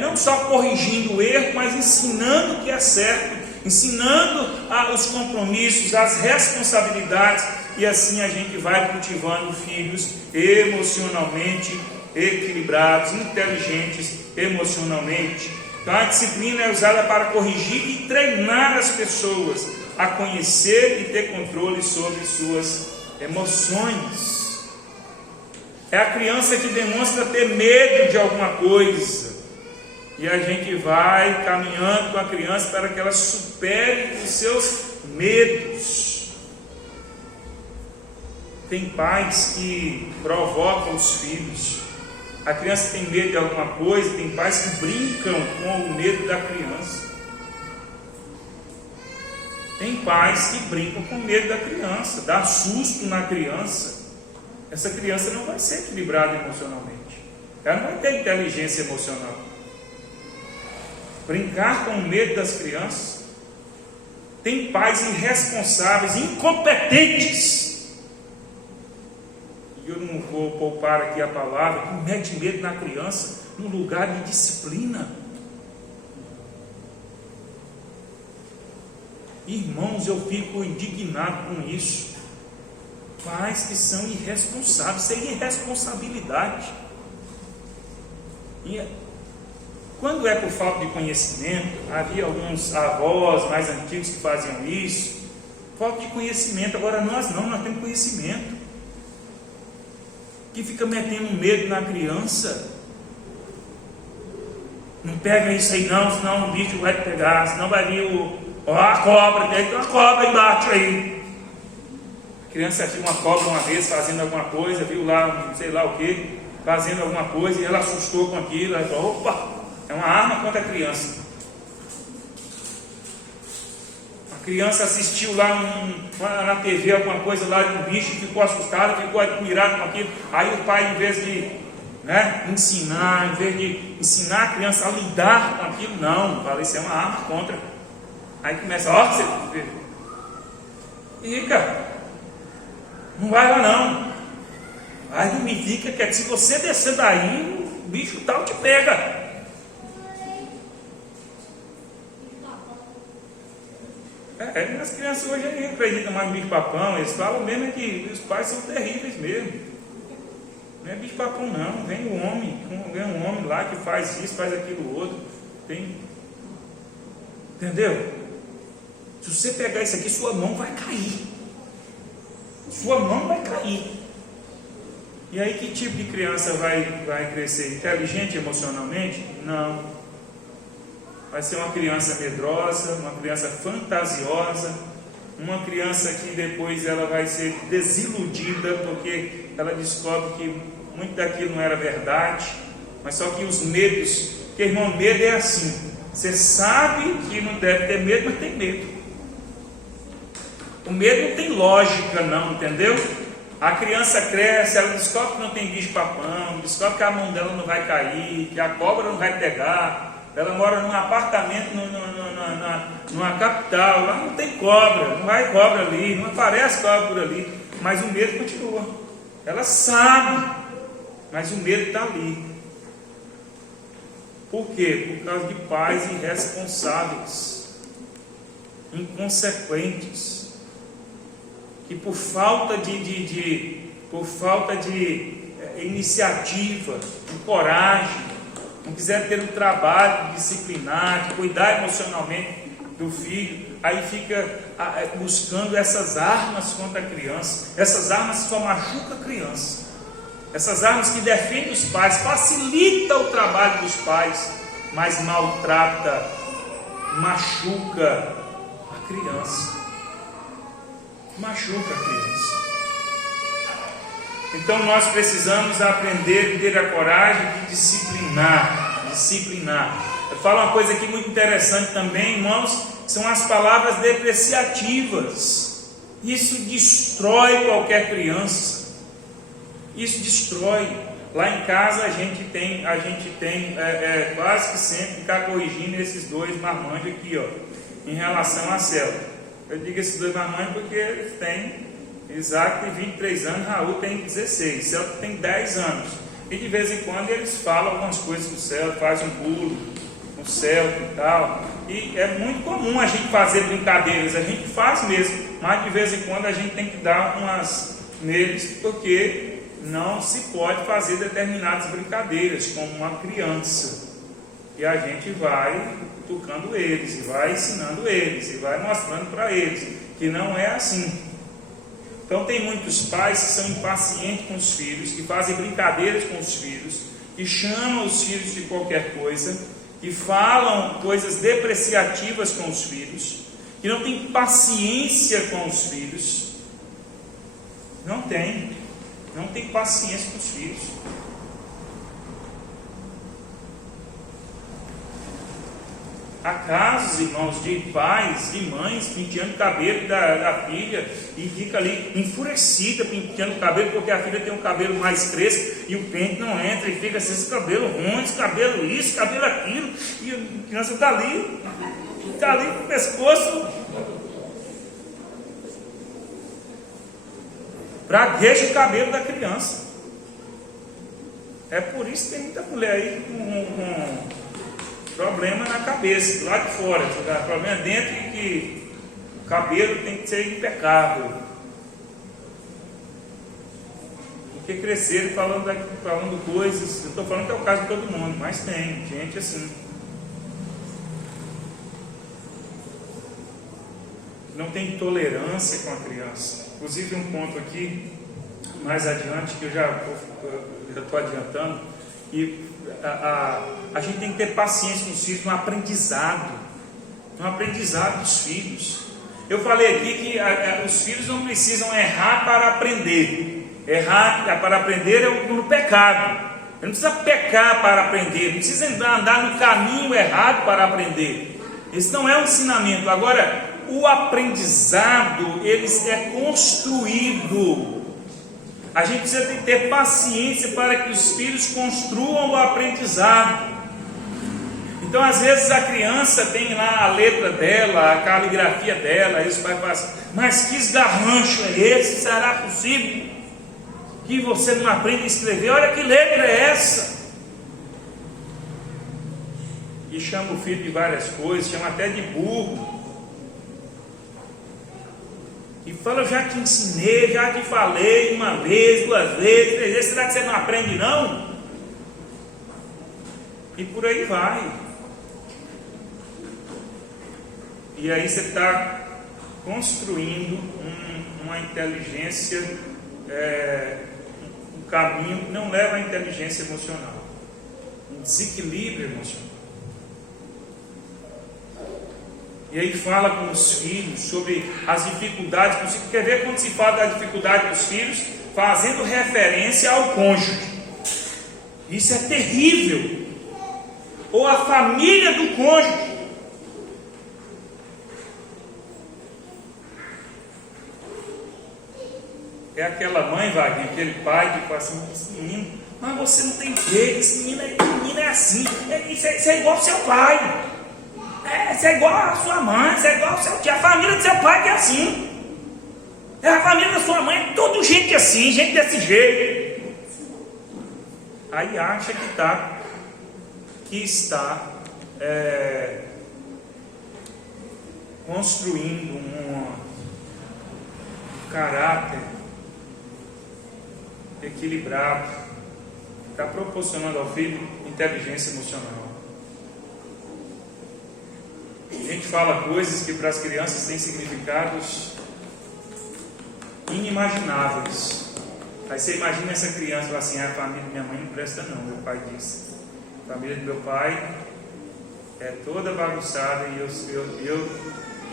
não só corrigindo o erro, mas ensinando o que é certo, ensinando os compromissos, as responsabilidades, e assim a gente vai cultivando filhos emocionalmente equilibrados, inteligentes emocionalmente. Então a disciplina é usada para corrigir e treinar as pessoas a conhecer e ter controle sobre suas emoções. É a criança que demonstra ter medo de alguma coisa, e a gente vai caminhando com a criança para que ela supere os seus medos. Tem pais que provocam os filhos. A criança tem medo de alguma coisa, tem pais que brincam com o medo da criança. Tem pais que brincam com medo da criança, dá susto na criança. Essa criança não vai ser equilibrada emocionalmente. Ela não vai ter inteligência emocional. Brincar com o medo das crianças. Tem pais irresponsáveis, incompetentes. E eu não vou poupar aqui a palavra, que mete medo na criança no lugar de disciplina. Irmãos, eu fico indignado com isso. Pais que são irresponsáveis, isso é irresponsabilidade. Quando é por falta de conhecimento, havia alguns avós mais antigos que faziam isso, falta de conhecimento. Agora nós temos conhecimento, que fica metendo medo na criança. Não pega isso aí não, senão o bicho vai te pegar, senão vai vir a cobra, tem uma cobra embaixo aí. A criança tinha uma cobra uma vez fazendo alguma coisa, viu lá, não sei lá o que, fazendo alguma coisa, e ela assustou com aquilo, ela falou, opa, é uma arma contra a criança. A criança assistiu lá na TV alguma coisa lá de um bicho, ficou assustado, ficou admirado com aquilo. Aí o pai, em vez de ensinar a criança a lidar com aquilo, não, fala, isso é uma arma contra. Aí começa, você fica, não vai lá não. Aí dormir, fica que se você descer daí, o bicho tal te pega. As crianças hoje não acreditam mais no bicho-papão, eles falam mesmo que os pais são terríveis mesmo. Não é bicho-papão não, vem um homem lá que faz isso, faz aquilo outro. Entendeu? Se você pegar isso aqui, sua mão vai cair. Sua mão vai cair. E aí que tipo de criança vai crescer? Inteligente emocionalmente? Não. Vai ser uma criança medrosa, uma criança fantasiosa, uma criança que depois ela vai ser desiludida, porque ela descobre que muito daquilo não era verdade, mas só que os medos, porque irmão, medo é assim, você sabe que não deve ter medo, mas tem medo. O medo não tem lógica não, entendeu? A criança cresce, ela descobre que não tem bicho-papão, descobre que a mão dela não vai cair, que a cobra não vai pegar. Ela mora num apartamento numa capital, lá não tem cobra, não vai cobra ali, não aparece cobra por ali, mas o medo continua. Ela sabe, mas o medo está ali. Por quê? Por causa de pais irresponsáveis, inconsequentes, que por falta de iniciativa, de coragem, não quiser ter um trabalho de disciplinar, de cuidar emocionalmente do filho, aí fica buscando essas armas contra a criança. Essas armas só machucam a criança. Essas armas que defendem os pais, facilita o trabalho dos pais, mas maltrata, machuca a criança. Machuca a criança. Então nós precisamos aprender e ter a coragem de disciplinar. Eu falo uma coisa aqui muito interessante também, irmãos, são as palavras depreciativas. Isso destrói qualquer criança. Isso destrói. Lá em casa a gente tem quase que sempre ficar corrigindo esses dois marmanjos aqui, em relação à célula. Eu digo esses dois marmanjos porque eles têm, Isaac tem 23 anos, Raul tem 16, Celso tem 10 anos. E de vez em quando eles falam algumas coisas com o Celso, fazem um pulo com o Celso e tal. E é muito comum a gente fazer brincadeiras, a gente faz mesmo, mas de vez em quando a gente tem que dar umas neles, porque não se pode fazer determinadas brincadeiras como uma criança. E a gente vai educando eles, e vai ensinando eles, e vai mostrando para eles que não é assim. Então tem muitos pais que são impacientes com os filhos, que fazem brincadeiras com os filhos, que chamam os filhos de qualquer coisa, que falam coisas depreciativas com os filhos, que não tem paciência com os filhos. Não tem paciência com os filhos. Há casos, irmãos, de pais, de mães penteando o cabelo da filha e fica ali enfurecida penteando o cabelo porque a filha tem um cabelo mais crespo e o pente não entra e fica assim, esse cabelo ruim, esse cabelo isso, cabelo aquilo, e a criança está ali com o pescoço pragueja o cabelo da criança. É por isso que tem muita mulher aí com problema na cabeça, lá de fora, problema dentro, e que o cabelo tem que ser impecável. Porque cresceram falando coisas, eu estou falando que é o caso de todo mundo, mas tem gente assim. não tem tolerância com a criança. Inclusive um ponto aqui, mais adiante, que eu já estou adiantando, e a gente tem que ter paciência com os filhos no aprendizado dos filhos. Eu falei aqui que os filhos não precisam errar para aprender. Errar para aprender é no pecado. Ele não precisa pecar para aprender, não precisa andar no caminho errado para aprender. Esse não é um ensinamento. Agora, o aprendizado, ele é construído. A gente precisa ter paciência para que os filhos construam o aprendizado. Então, às vezes, a criança tem lá a letra dela, a caligrafia dela, aí os pais falam assim, mas que esgarrancho é esse? Será possível que você não aprende a escrever? Olha que letra é essa? E chama o filho de várias coisas, chama até de burro. E fala, eu já te ensinei, já te falei uma vez, 2 vezes, 3 vezes, será que você não aprende não? E por aí vai. E aí você está construindo uma inteligência, um caminho que não leva à inteligência emocional, um desequilíbrio emocional. E aí fala com os filhos sobre as dificuldades dos filhos. Quer ver quando se fala da dificuldade dos filhos? Fazendo referência ao cônjuge. Isso é terrível. Ou a família do cônjuge. É aquela mãe, Wagner, aquele pai que fala assim, esse menino, mas você não tem jeito, esse menino é assim, isso é igual ao seu pai. Você é igual a sua mãe, você é igual ao seu tio. A família do seu pai que é assim. A família da sua mãe é tudo gente assim, gente desse jeito. Aí acha que está construindo um caráter equilibrado, está proporcionando ao filho inteligência emocional. A gente fala coisas que para as crianças têm significados inimagináveis. Aí você imagina essa criança e fala assim, a família da minha mãe não presta não, meu pai disse. A família do meu pai é toda bagunçada e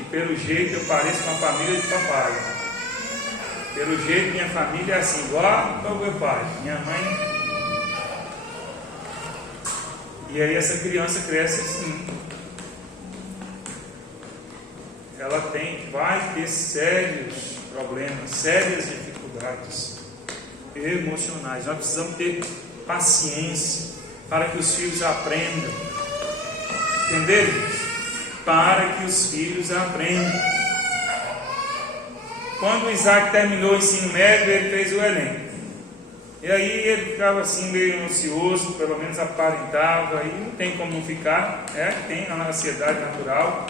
pelo jeito eu pareço com a família de papai. Pelo jeito minha família é assim, igual ao meu pai, minha mãe. E aí essa criança cresce assim. Ela vai ter sérios problemas, sérias dificuldades emocionais. Nós precisamos ter paciência para que os filhos aprendam. Entenderam? Para que os filhos aprendam. Quando o Isaac terminou o ensino médio, ele fez o Enem. E aí ele ficava assim meio ansioso, pelo menos aparentava, e não tem como não ficar, tem a ansiedade natural.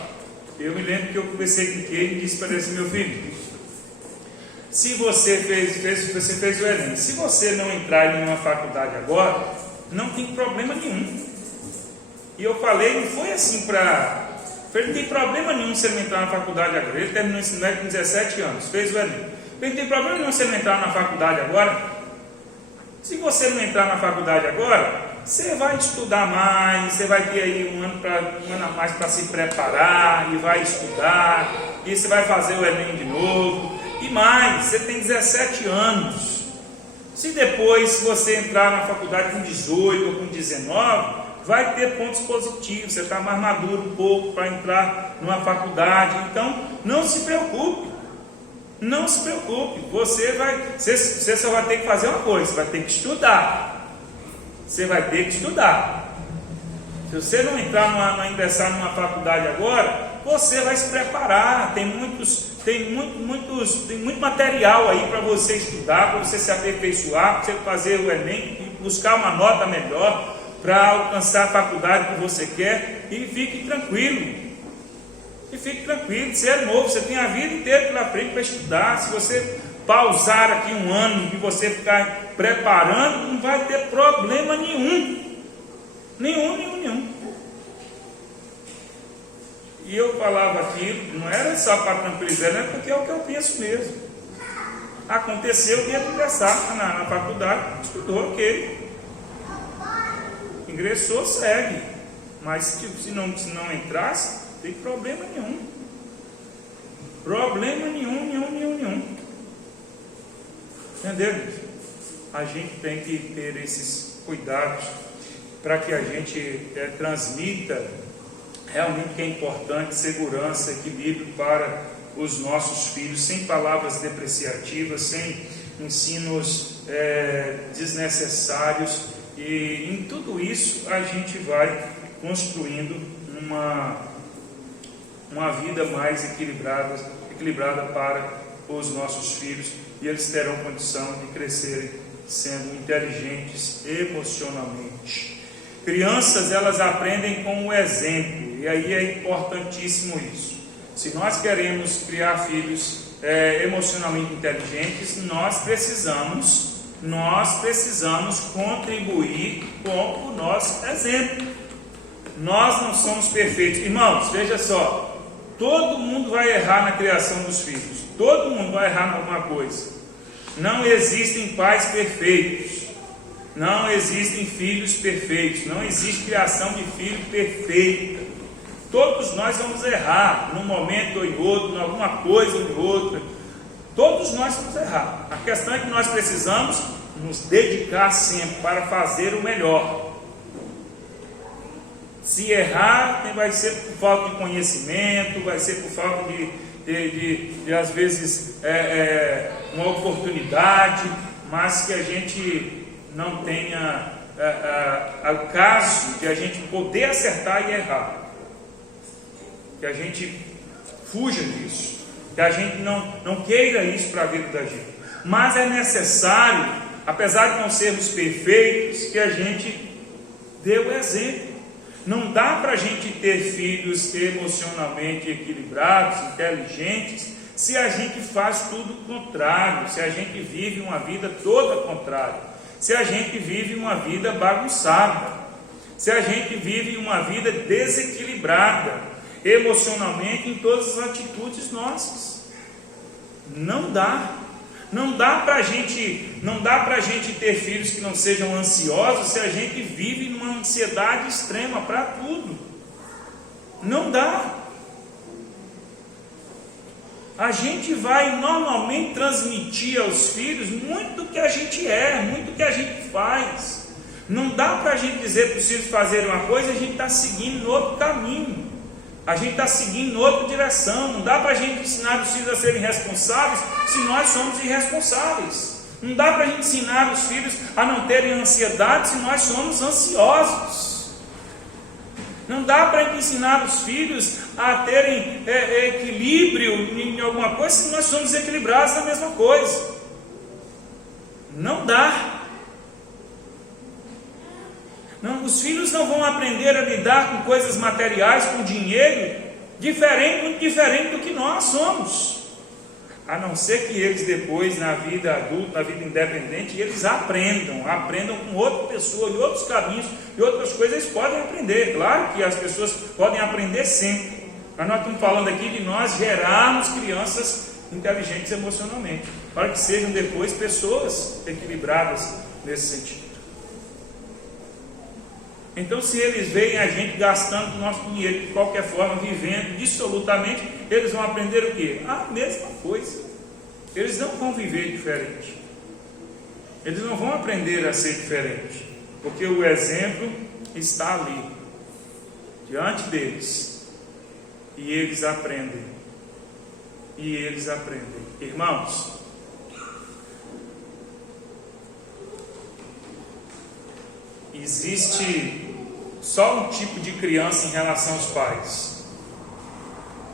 Eu me lembro que eu conversei com ele e disse para ele assim, meu filho, se você fez o Enem, se você não entrar em uma faculdade agora, não tem problema nenhum. E eu falei, não foi assim para... Ele não tem problema nenhum se ele não entrar na faculdade agora. Ele terminou o ensino médio com 17 anos, fez o Enem. Ele não tem problema nenhum se ele não entrar na faculdade agora. Se você não entrar na faculdade agora, você vai estudar mais, você vai ter aí um ano a mais para se preparar, e vai estudar, e você vai fazer o Enem de novo, e mais, você tem 17 anos. Se depois você entrar na faculdade com 18 ou com 19, vai ter pontos positivos, você está mais maduro um pouco para entrar numa faculdade. Então, não se preocupe. Não se preocupe, você só vai ter que fazer uma coisa, você vai ter que estudar. Você vai ter que estudar. Se você não ingressar numa faculdade agora, você vai se preparar. Tem muito material aí para você estudar, para você se aperfeiçoar, para você fazer o Enem e buscar uma nota melhor para alcançar a faculdade que você quer. E fique tranquilo. Você é novo, você tem a vida inteira pela frente para estudar. Se você pausar aqui um ano e você ficar preparando, não vai ter problema nenhum. Nenhum. E eu falava aquilo, não era só para tranquilizar, não é porque é o que eu penso mesmo. Aconteceu dentro dessa, na faculdade, estudou ok. Ingressou, segue. Mas tipo, se não entrasse, não tem problema nenhum. Problema nenhum. Entendeu? A gente tem que ter esses cuidados para que a gente transmita realmente o que é importante, segurança, equilíbrio para os nossos filhos, sem palavras depreciativas, sem ensinos desnecessários, e em tudo isso a gente vai construindo uma vida mais equilibrada para os nossos filhos, e eles terão condição de crescerem sendo inteligentes emocionalmente. Crianças, elas aprendem com o exemplo, e aí é importantíssimo isso. Se nós queremos criar filhos emocionalmente inteligentes, nós precisamos contribuir com o nosso exemplo. Nós não somos perfeitos. Irmãos, veja só, todo mundo vai errar na criação dos filhos, todo mundo vai errar em alguma coisa. Não existem pais perfeitos, não existem filhos perfeitos, não existe criação de filho perfeita. Todos nós vamos errar, num momento ou em outro, em alguma coisa ou em outra. Todos nós vamos errar. A questão é que nós precisamos nos dedicar sempre para fazer o melhor. Se errar, vai ser por falta de conhecimento, vai ser por falta de às vezes, uma oportunidade, mas que a gente não tenha o caso de a gente poder acertar e errar. Que a gente fuja disso, que a gente não queira isso para a vida da gente. Mas é necessário, apesar de não sermos perfeitos, que a gente dê o exemplo. Não dá para a gente ter filhos emocionalmente equilibrados, inteligentes, se a gente faz tudo o contrário, se a gente vive uma vida toda contrária, se a gente vive uma vida bagunçada, se a gente vive uma vida desequilibrada emocionalmente em todas as atitudes nossas. Não dá para a gente ter filhos que não sejam ansiosos se a gente vive numa ansiedade extrema para tudo. Não dá. A gente vai normalmente transmitir aos filhos muito do que a gente é, muito do que a gente faz. Não dá para a gente dizer para os filhos fazerem uma coisa e a gente está seguindo no outro caminho. A gente está seguindo em outra direção. Não dá para a gente ensinar os filhos a serem responsáveis se nós somos irresponsáveis. Não dá para a gente ensinar os filhos a não terem ansiedade se nós somos ansiosos. Não dá para a gente ensinar os filhos a terem equilíbrio em alguma coisa se nós somos equilibrados na mesma coisa. Não dá. Não, os filhos não vão aprender a lidar com coisas materiais, com dinheiro, muito diferente do que nós somos. A não ser que eles depois, na vida adulta, na vida independente, eles aprendam com outra pessoa, e outros caminhos, e outras coisas eles podem aprender. Claro que as pessoas podem aprender sempre. Mas nós estamos falando aqui de nós gerarmos crianças inteligentes emocionalmente, para que sejam depois pessoas equilibradas nesse sentido. Então, se eles veem a gente gastando o nosso dinheiro de qualquer forma, vivendo dissolutamente, eles vão aprender o quê? A mesma coisa. Eles não vão viver diferente. Eles não vão aprender a ser diferente, porque o exemplo está ali, diante deles, e eles aprendem. Irmãos, existe só um tipo de criança em relação aos pais.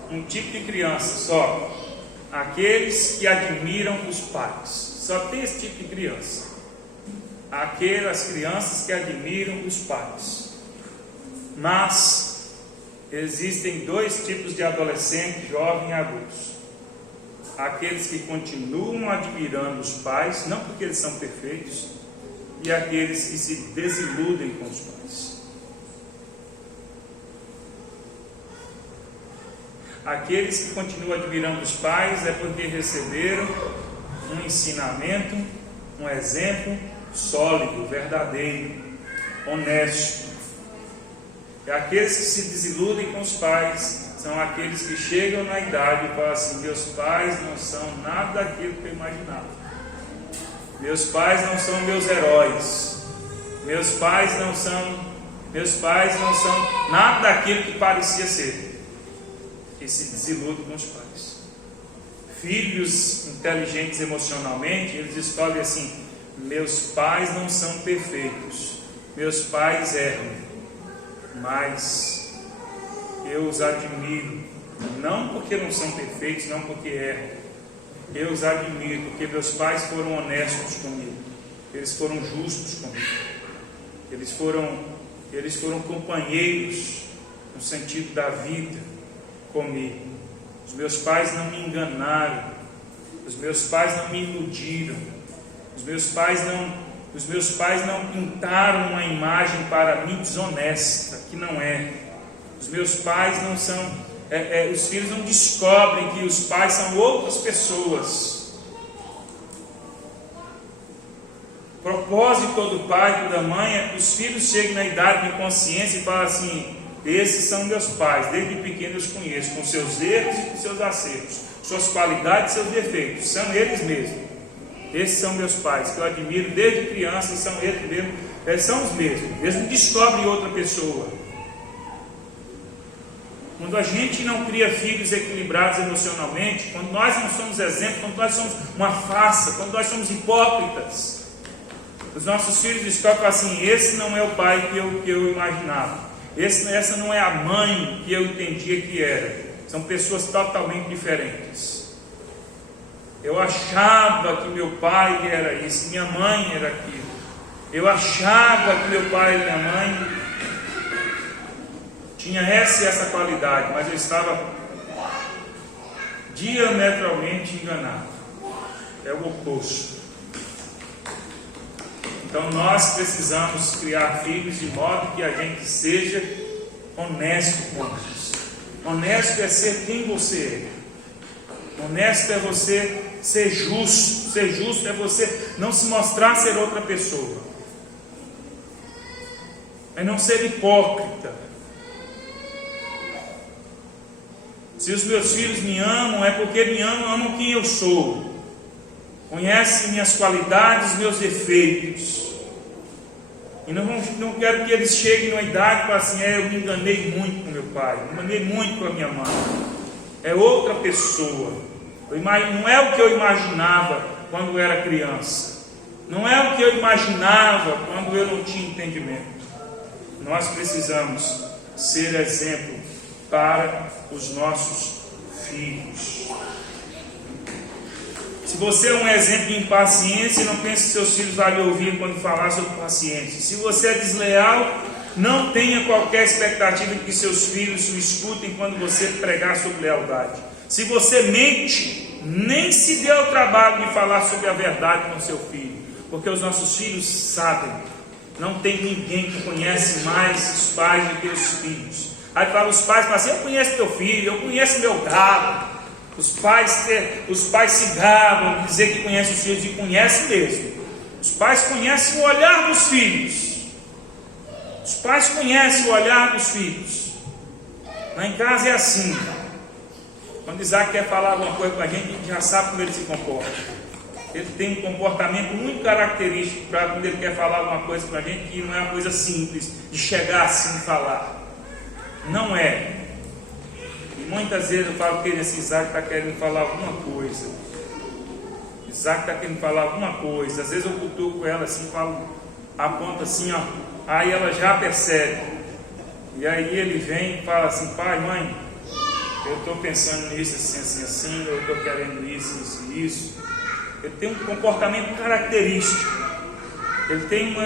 Um tipo de criança só. Aqueles que admiram os pais. Só tem esse tipo de criança. Aquelas crianças que admiram os pais. Mas existem dois tipos de adolescentes, jovens e adultos. Aqueles que continuam admirando os pais, não porque eles são perfeitos, e aqueles que se desiludem com os pais. Aqueles que continuam admirando os pais é porque receberam um ensinamento, um exemplo sólido, verdadeiro, honesto. E aqueles que se desiludem com os pais são aqueles que chegam na idade e falam assim: meus pais não são nada daquilo que eu imaginava. Meus pais não são meus heróis. Meus pais não são nada daquilo que parecia ser. E se desiludem com os pais. Filhos inteligentes emocionalmente, eles escolhem assim: meus pais não são perfeitos, meus pais erram, mas eu os admiro, não porque não são perfeitos, não porque erram, eu os admiro porque meus pais foram honestos comigo, eles foram justos comigo, eles foram companheiros no sentido da vida comigo. Os meus pais não me enganaram, os meus pais não me iludiram, os meus pais não pintaram uma imagem para mim desonesta, que não é. Os meus pais não são, os filhos não descobrem que os pais são outras pessoas. O propósito do pai e da mãe é que os filhos cheguem na idade de consciência e falem assim: esses são meus pais, desde pequeno eu os conheço, com seus erros e com seus acertos, suas qualidades e seus defeitos, são eles mesmos. Esses são meus pais, que eu admiro desde criança, são eles mesmos, são os mesmos. Eles não descobrem outra pessoa. Quando a gente não cria filhos equilibrados emocionalmente, quando nós não somos exemplos, quando nós somos uma farsa, quando nós somos hipócritas, os nossos filhos descobrem assim: esse não é o pai que eu imaginava, essa não é a mãe que eu entendia que era. São pessoas totalmente diferentes. Eu achava que meu pai era isso, minha mãe era aquilo. Eu achava que meu pai e minha mãe tinha essa e essa qualidade, mas eu estava diametralmente enganado. É o oposto. Então nós precisamos criar filhos de modo que a gente seja honesto com eles. Honesto é ser quem você é. Honesto é você ser justo. Ser justo é você não se mostrar ser outra pessoa. É não ser hipócrita. Se os meus filhos me amam, é porque me amam quem eu sou. Conhecem minhas qualidades, meus defeitos. E não quero que eles cheguem numa idade e falem assim: eu me enganei muito com meu pai, me enganei muito com a minha mãe. É outra pessoa. Não é o que eu imaginava quando eu era criança. Não é o que eu imaginava quando eu não tinha entendimento. Nós precisamos ser exemplo para os nossos filhos. Se você é um exemplo de impaciência, não pense que seus filhos vão lhe ouvir quando falar sobre paciência. Se você é desleal, não tenha qualquer expectativa de que seus filhos o escutem quando você pregar sobre lealdade. Se você mente, nem se dê o trabalho de falar sobre a verdade com seu filho, porque os nossos filhos sabem. Não tem ninguém que conhece mais os pais do que os filhos. Aí fala, os pais falam assim: eu conheço teu filho, eu conheço meu gado. Os pais se gabam de dizer que conhecem os filhos, e conhecem mesmo. Os pais conhecem o olhar dos filhos. Os pais conhecem o olhar dos filhos. Lá em casa é assim. Quando Isaac quer falar alguma coisa com a gente já sabe como ele se comporta. Ele tem um comportamento muito característico para quando ele quer falar alguma coisa com a gente, que não é uma coisa simples de chegar assim e falar. Não é. E muitas vezes eu falo que esse Isaac está querendo falar alguma coisa. Isaac está querendo falar alguma coisa. Às vezes eu cutuco ela assim, falo, aponta assim, ó. Aí ela já percebe. E aí ele vem e fala assim: pai, mãe, eu estou pensando nisso, assim, eu estou querendo isso. Ele tem um comportamento característico. Ele tem uma...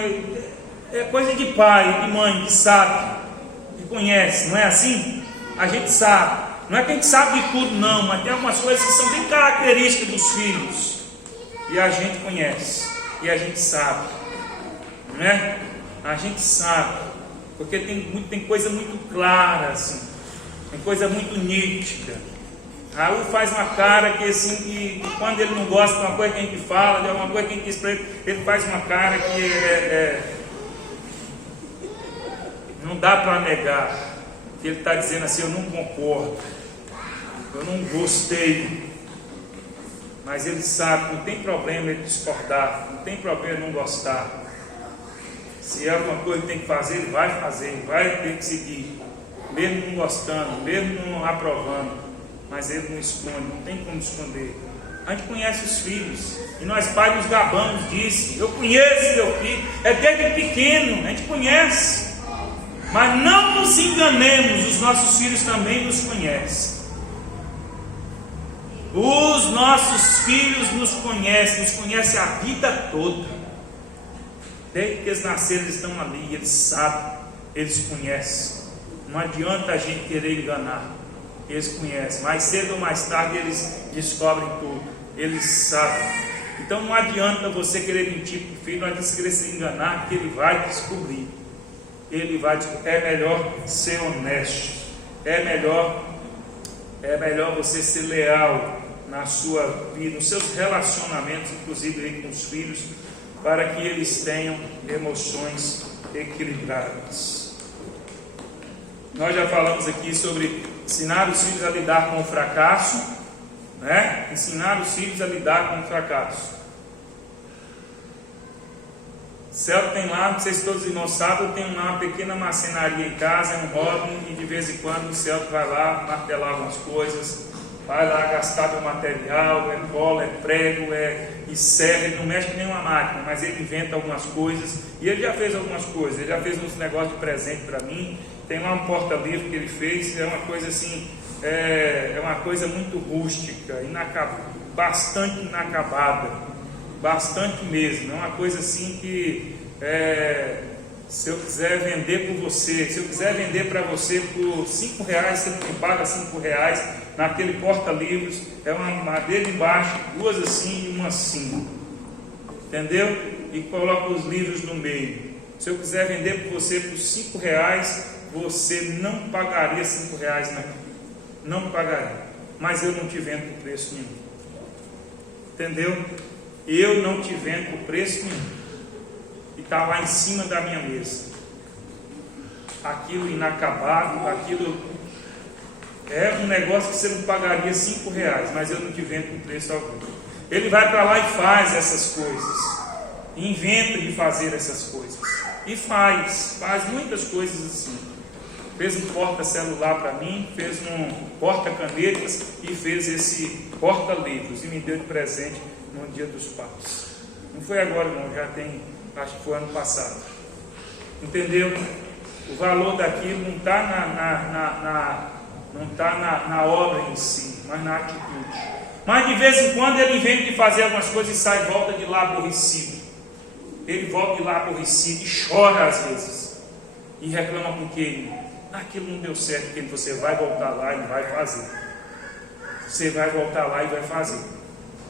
É coisa de pai, de mãe, que sabe, que conhece, não é assim? A gente sabe. Não é que a gente sabe de tudo, não, mas tem algumas coisas que são bem características dos filhos. E a gente conhece. E a gente sabe. Não é? A gente sabe. Porque tem coisa muito clara, assim. Tem coisa muito nítida. Raul faz uma cara que assim, que quando ele não gosta de uma coisa que a gente fala, de alguma coisa que a gente diz para ele faz uma cara que não dá para negar. Que ele está dizendo assim, eu não concordo, eu não gostei. Mas ele sabe, não tem problema ele discordar, não tem problema ele não gostar. Se é alguma coisa que tem que fazer, ele vai fazer, ele vai ter que seguir, mesmo não gostando, mesmo não aprovando. Mas ele não esconde, não tem como esconder. A gente conhece os filhos, e nós pais nos gabamos disso. Eu conheço meu filho, é desde pequeno, a gente conhece. Mas não nos enganemos, os nossos filhos também nos conhecem. Os nossos filhos nos conhecem a vida toda. Desde que eles nasceram, eles estão ali, eles sabem, eles conhecem. Não adianta a gente querer enganar. Eles conhecem, mais cedo ou mais tarde eles descobrem tudo, eles sabem. Então não adianta você querer mentir para o filho, não adianta você querer se enganar, que ele vai descobrir. É melhor ser honesto, é melhor você ser leal na sua vida, nos seus relacionamentos, inclusive aí com os filhos, para que eles tenham emoções equilibradas. Nós já falamos aqui sobre ensinar os filhos a lidar com o fracasso, né? Ensinar os filhos a lidar com o fracasso. Celso tem lá, não sei se todos os irmãos sabem, eu tenho lá uma pequena marcenaria em casa, é um hobby, e de vez em quando o Celso vai lá martelar algumas coisas, vai lá gastar meu material, é cola, é prego, e serra, ele não mexe com nenhuma máquina, mas ele inventa algumas coisas, e ele já fez algumas coisas, ele já fez uns negócios de presente para mim. Tem lá um porta-livro que ele fez, é uma coisa assim, é uma coisa muito rústica, bastante inacabada, bastante mesmo. É uma coisa assim que, se eu quiser vender por você, se eu quiser vender para você por R$5, você não me paga R$5 naquele porta-livros. É uma madeira embaixo, duas assim e uma assim, entendeu? E coloca os livros no meio. Se eu quiser vender por você por R$5, você não pagaria R$5 naquilo, não pagaria, mas eu não te vendo por preço nenhum, entendeu? Eu não te vendo por preço nenhum, e está lá em cima da minha mesa, aquilo inacabado, aquilo é um negócio que você não pagaria R$5, mas eu não te vendo por preço algum. Ele vai para lá e faz essas coisas, inventa de fazer essas coisas, e faz muitas coisas assim. Fez um porta-celular para mim, fez um porta-canetas e fez esse porta-livros e me deu de presente no Dia dos Pais. Não foi agora não, já tem, acho que foi ano passado. Entendeu? O valor daquilo não está na obra em si, mas na atitude. Mas de vez em quando ele inventa de fazer algumas coisas e sai e volta de lá aborrecido. Ele volta de lá aborrecido e chora às vezes. E reclama com quem? Aquilo não deu certo, que você vai voltar lá e vai fazer. Você vai voltar lá e vai fazer.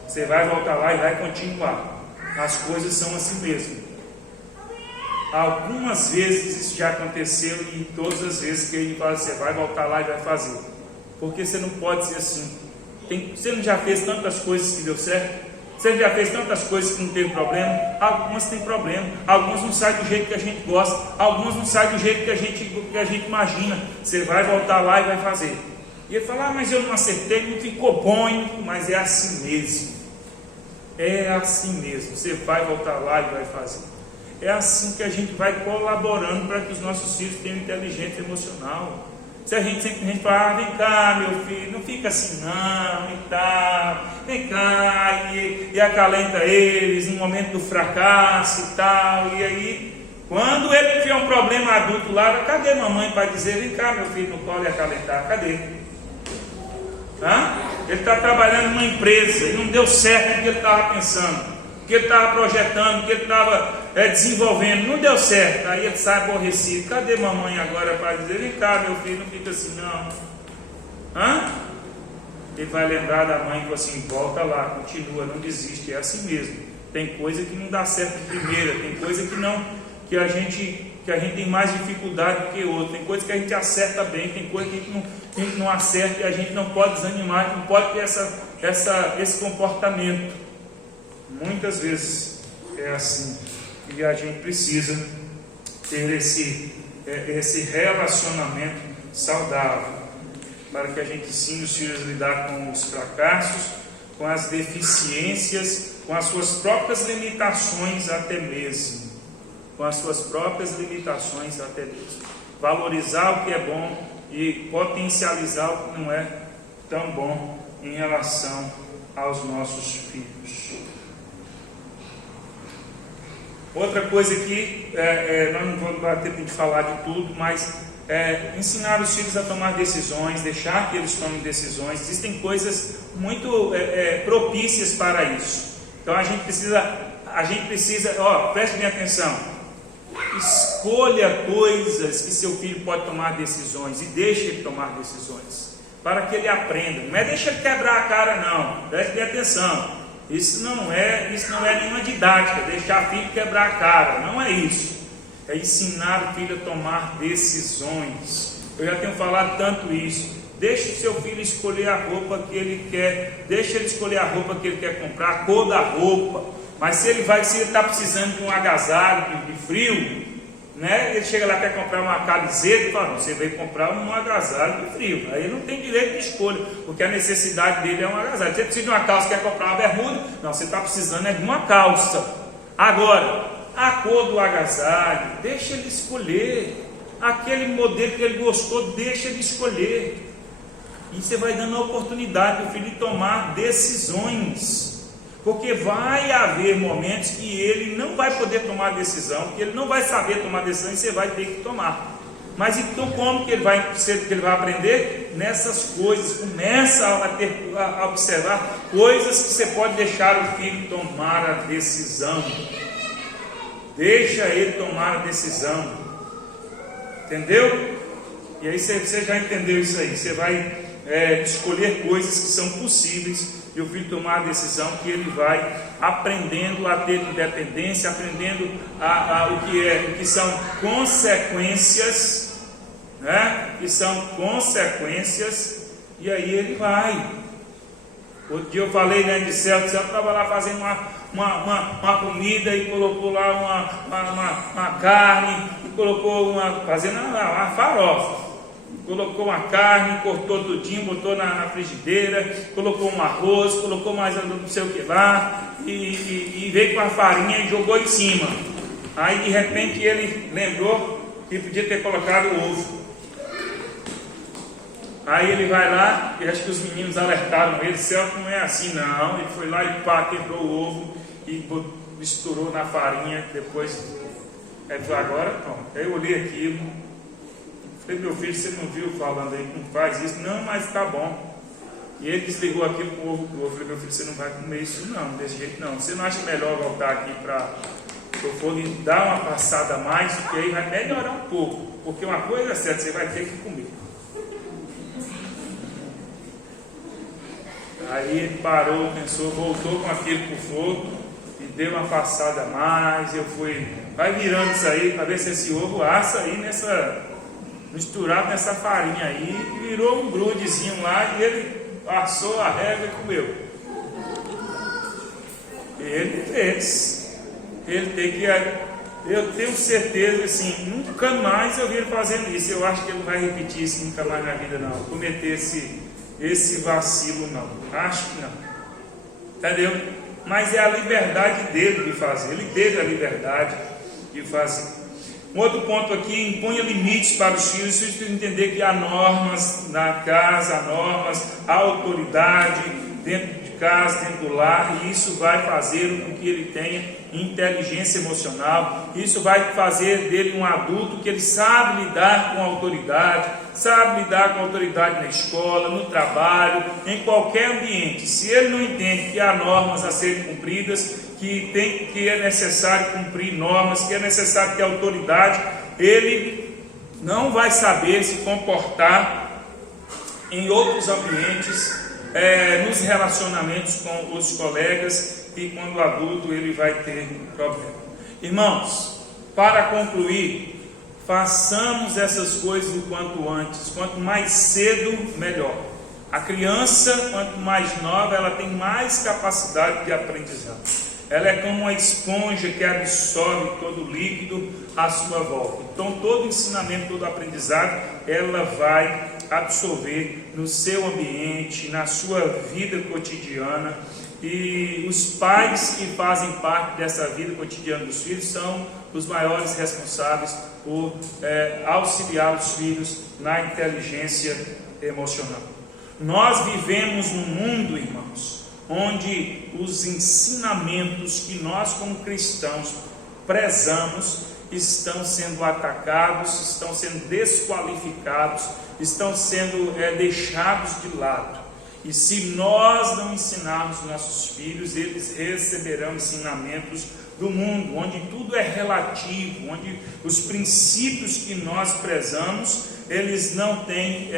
Você vai voltar lá e vai continuar. As coisas são assim mesmo. Algumas vezes isso já aconteceu e todas as vezes que ele fala, você vai voltar lá e vai fazer. Porque você não pode ser assim. Você não já fez tantas coisas que deu certo? Você já fez tantas coisas que não teve problema? Algumas têm problema, algumas não saem do jeito que a gente gosta, algumas não saem do jeito que a gente imagina. Você vai voltar lá e vai fazer. E ele fala, mas eu não acertei, não ficou bom, mas é assim mesmo. É assim mesmo, você vai voltar lá e vai fazer. É assim que a gente vai colaborando para que os nossos filhos tenham inteligência emocional. Se a gente simplesmente fala, vem cá meu filho, não fica assim não, e tal, vem cá, e acalenta eles no momento do fracasso e tal, e aí, quando ele tiver um problema adulto lá, cadê mamãe para dizer, vem cá meu filho no colo e acalentar, cadê? Ele está trabalhando numa empresa, e não deu certo o que ele estava pensando, o que ele estava projetando, o que ele estava desenvolvendo, não deu certo, aí ele sai aborrecido, cadê mamãe agora para dizer, vem cá meu filho, não fica assim não, ele vai lembrar da mãe e fala assim, volta lá, continua, não desiste, é assim mesmo, tem coisa que não dá certo de primeira, tem coisa que a gente que a gente tem mais dificuldade do que outro. Tem coisa que a gente acerta bem, tem coisa que a gente não acerta, e a gente não pode desanimar, não pode ter esse comportamento. Muitas vezes é assim, e a gente precisa ter esse relacionamento saudável, para que a gente ensine os filhos a lidar com os fracassos, com as deficiências, com as suas próprias limitações até mesmo. Com as suas próprias limitações até mesmo. Valorizar o que é bom e potencializar o que não é tão bom em relação aos nossos filhos. Outra coisa que, nós não vamos dar tempo de falar de tudo, mas ensinar os filhos a tomar decisões, deixar que eles tomem decisões. Existem coisas muito propícias para isso. Então a gente precisa, preste bem atenção, escolha coisas que seu filho pode tomar decisões e deixe ele tomar decisões, para que ele aprenda. Não é deixa ele quebrar a cara, não, preste bem atenção. Isso não é nenhuma didática, deixar o filho quebrar a cara, não é isso. É ensinar o filho a tomar decisões. Eu já tenho falado tanto isso. Deixe o seu filho escolher a roupa que ele quer. Deixe ele escolher a roupa que ele quer comprar, a cor da roupa. Mas se ele está precisando de um agasalho de frio, né? Ele chega lá e quer comprar uma camiseta e fala, não, você veio comprar um agasalho de frio. Aí ele não tem direito de escolha, porque a necessidade dele é um agasalho. Você precisa de uma calça, quer comprar uma bermuda? Não, você está precisando de uma calça. Agora, a cor do agasalho, deixa ele escolher. Aquele modelo que ele gostou, deixa ele escolher. E você vai dando a oportunidade do filho de tomar decisões. Porque vai haver momentos que ele não vai poder tomar decisão, que ele não vai saber tomar decisão e você vai ter que tomar. Mas então como que ele vai aprender? Nessas coisas. Começa a observar coisas que você pode deixar o filho tomar a decisão. Deixa ele tomar a decisão. Entendeu? E aí você já entendeu isso aí. Você vai escolher coisas que são possíveis e o filho tomar a decisão, que ele vai aprendendo a ter independência, aprendendo o que são consequências, né? Que são consequências, e aí ele vai. Outro dia eu falei, né, de Celso estava lá fazendo uma comida e colocou lá uma carne, e colocou fazendo uma farofa. Colocou uma carne, cortou tudinho, botou na frigideira, colocou um arroz, colocou mais não sei o que lá, e veio com a farinha e jogou em cima. Aí de repente ele lembrou que podia ter colocado o ovo. Aí ele vai lá, e acho que os meninos alertaram ele, Celso não é assim não. Ele foi lá e quebrou o ovo e misturou na farinha, depois ele falou, agora pronto. Aí eu olhei aquilo. Falei, meu filho, você não viu falando aí que não faz isso? Não, mas tá bom. E ele desligou aquilo com o ovo do ovo. Falei, meu filho, você não vai comer isso não, desse jeito não. Você não acha melhor voltar aqui para o fogo e dar uma passada a mais, porque aí vai melhorar um pouco. Porque uma coisa é certa, você vai ter que comer. Aí ele parou, pensou, voltou com aquilo para o fogo e deu uma passada a mais. Eu fui, vai virando isso aí para ver se esse ovo assa aí misturado nessa farinha aí, virou um grudezinho lá e ele passou a régua e comeu. Ele fez. Ele tem que. Eu tenho certeza assim, nunca mais eu vi ele fazendo isso. Eu acho que ele não vai repetir isso nunca mais na vida, não. Cometer esse vacilo, não. Acho que não. Entendeu? Mas é a liberdade dele de fazer. Ele teve a liberdade de fazer. Um outro ponto aqui, imponha limites para os filhos. Os filhos precisam entender que há normas na casa, há autoridade dentro de casa, dentro do lar, e isso vai fazer com que ele tenha inteligência emocional. Isso vai fazer dele um adulto que ele sabe lidar com autoridade, na escola, no trabalho, em qualquer ambiente. Se ele não entende que há normas a serem cumpridas, que é necessário cumprir normas, que é necessário ter autoridade, ele não vai saber se comportar em outros ambientes, nos relacionamentos com os colegas, e quando adulto ele vai ter problema. Irmãos, para concluir, façamos essas coisas o quanto antes, quanto mais cedo, melhor. A criança, quanto mais nova, ela tem mais capacidade de aprendizado. Ela é como uma esponja que absorve todo o líquido à sua volta. Então, todo ensinamento, todo aprendizado, ela vai absorver no seu ambiente, na sua vida cotidiana. E os pais que fazem parte dessa vida cotidiana dos filhos são os maiores responsáveis por auxiliar os filhos na inteligência emocional. Nós vivemos num mundo, irmãos, onde os ensinamentos que nós como cristãos prezamos estão sendo atacados, estão sendo desqualificados, estão sendo deixados de lado. E se nós não ensinarmos nossos filhos, eles receberão ensinamentos do mundo, onde tudo é relativo, onde os princípios que nós prezamos, eles não têm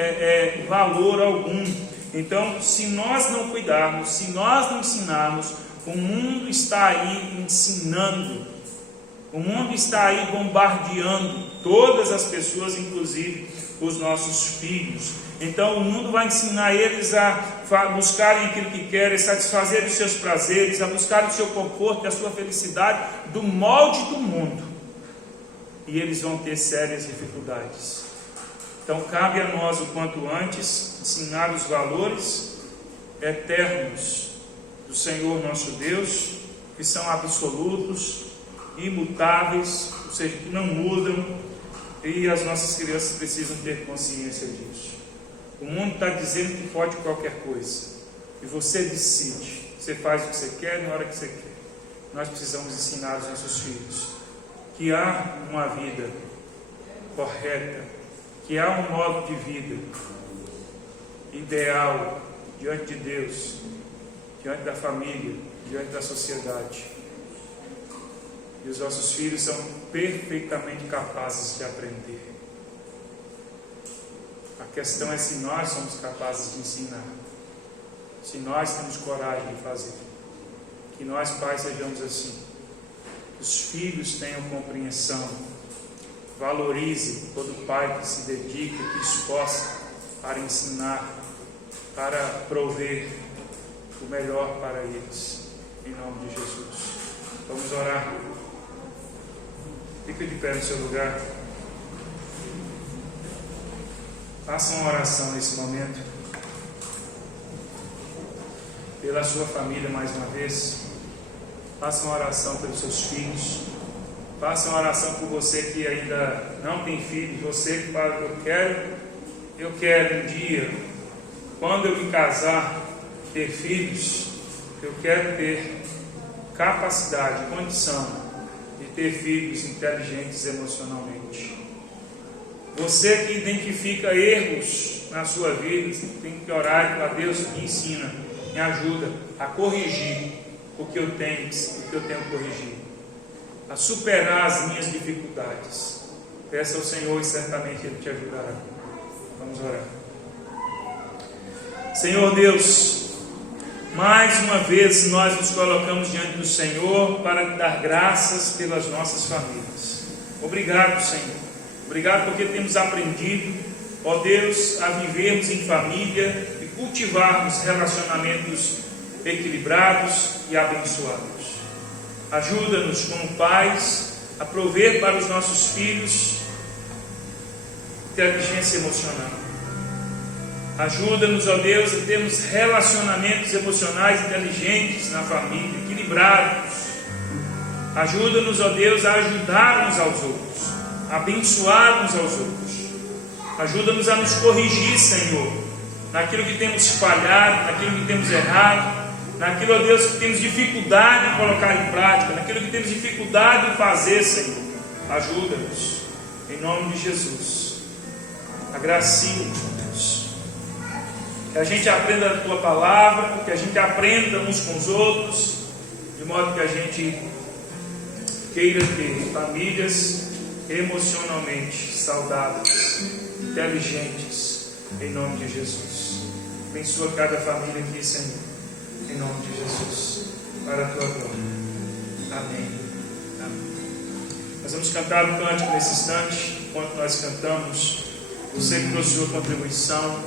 valor algum. Então, se nós não cuidarmos, se nós não ensinarmos, o mundo está aí ensinando, o mundo está aí bombardeando todas as pessoas, inclusive os nossos filhos. Então o mundo vai ensinar eles a buscarem aquilo que querem, satisfazer os seus prazeres, a buscar o seu conforto e a sua felicidade do molde do mundo. E eles vão ter sérias dificuldades. Então cabe a nós o quanto antes ensinar os valores eternos do Senhor nosso Deus, que são absolutos, imutáveis, ou seja, que não mudam, e as nossas crianças precisam ter consciência disso. O mundo está dizendo que pode qualquer coisa, e você decide, você faz o que você quer na hora que você quer. Nós precisamos ensinar os nossos filhos que há uma vida correta, que há um modo de vida ideal diante de Deus, diante da família, diante da sociedade. E os nossos filhos são perfeitamente capazes de aprender. A questão é se nós somos capazes de ensinar, se nós temos coragem de fazer. Que nós, pais, sejamos assim. Que os filhos tenham compreensão. Valorize todo pai que se dedica, que esforça para ensinar, para prover o melhor para eles. Em nome de Jesus. Vamos orar. Fica de pé no seu lugar. Faça uma oração nesse momento. Pela sua família mais uma vez. Faça uma oração pelos seus filhos. Faça uma oração por você que ainda não tem filhos. Você que fala, eu quero um dia, quando eu me casar, ter filhos. Eu quero ter capacidade, condição de ter filhos inteligentes emocionalmente. Você que identifica erros na sua vida, tem que orar para Deus, me ensina, me ajuda a corrigir o que eu tenho corrigido, a superar as minhas dificuldades. Peça ao Senhor e certamente Ele te ajudará. Vamos orar. Senhor Deus, mais uma vez nós nos colocamos diante do Senhor para dar graças pelas nossas famílias. Obrigado, Senhor. Obrigado porque temos aprendido, ó Deus, a vivermos em família e cultivarmos relacionamentos equilibrados e abençoados. Ajuda-nos como pais a prover para os nossos filhos inteligência emocional. Ajuda-nos, ó Deus, a termos relacionamentos emocionais inteligentes na família, equilibrados. Ajuda-nos, ó Deus, a ajudar uns aos outros, a abençoar uns aos outros. Ajuda-nos a nos corrigir, Senhor, naquilo que temos falhado, naquilo que temos errado, naquilo, ó Deus, que temos dificuldade em colocar em prática, naquilo que temos dificuldade em fazer, Senhor. Ajuda-nos, em nome de Jesus. Agracia-nos, Deus. Que a gente aprenda a Tua palavra, que a gente aprenda uns com os outros, de modo que a gente queira ter famílias emocionalmente saudáveis, inteligentes, em nome de Jesus. Abençoa cada família aqui, Senhor, em nome de Jesus, para a Tua glória. Amém. Amém. Nós vamos cantar um cântico nesse instante. enquanto nós cantamos, você que trouxe sua contribuição,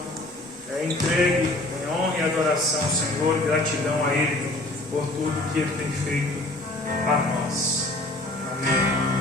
entregue em honra e adoração, Senhor, e gratidão a Ele por tudo que Ele tem feito a nós. Amém.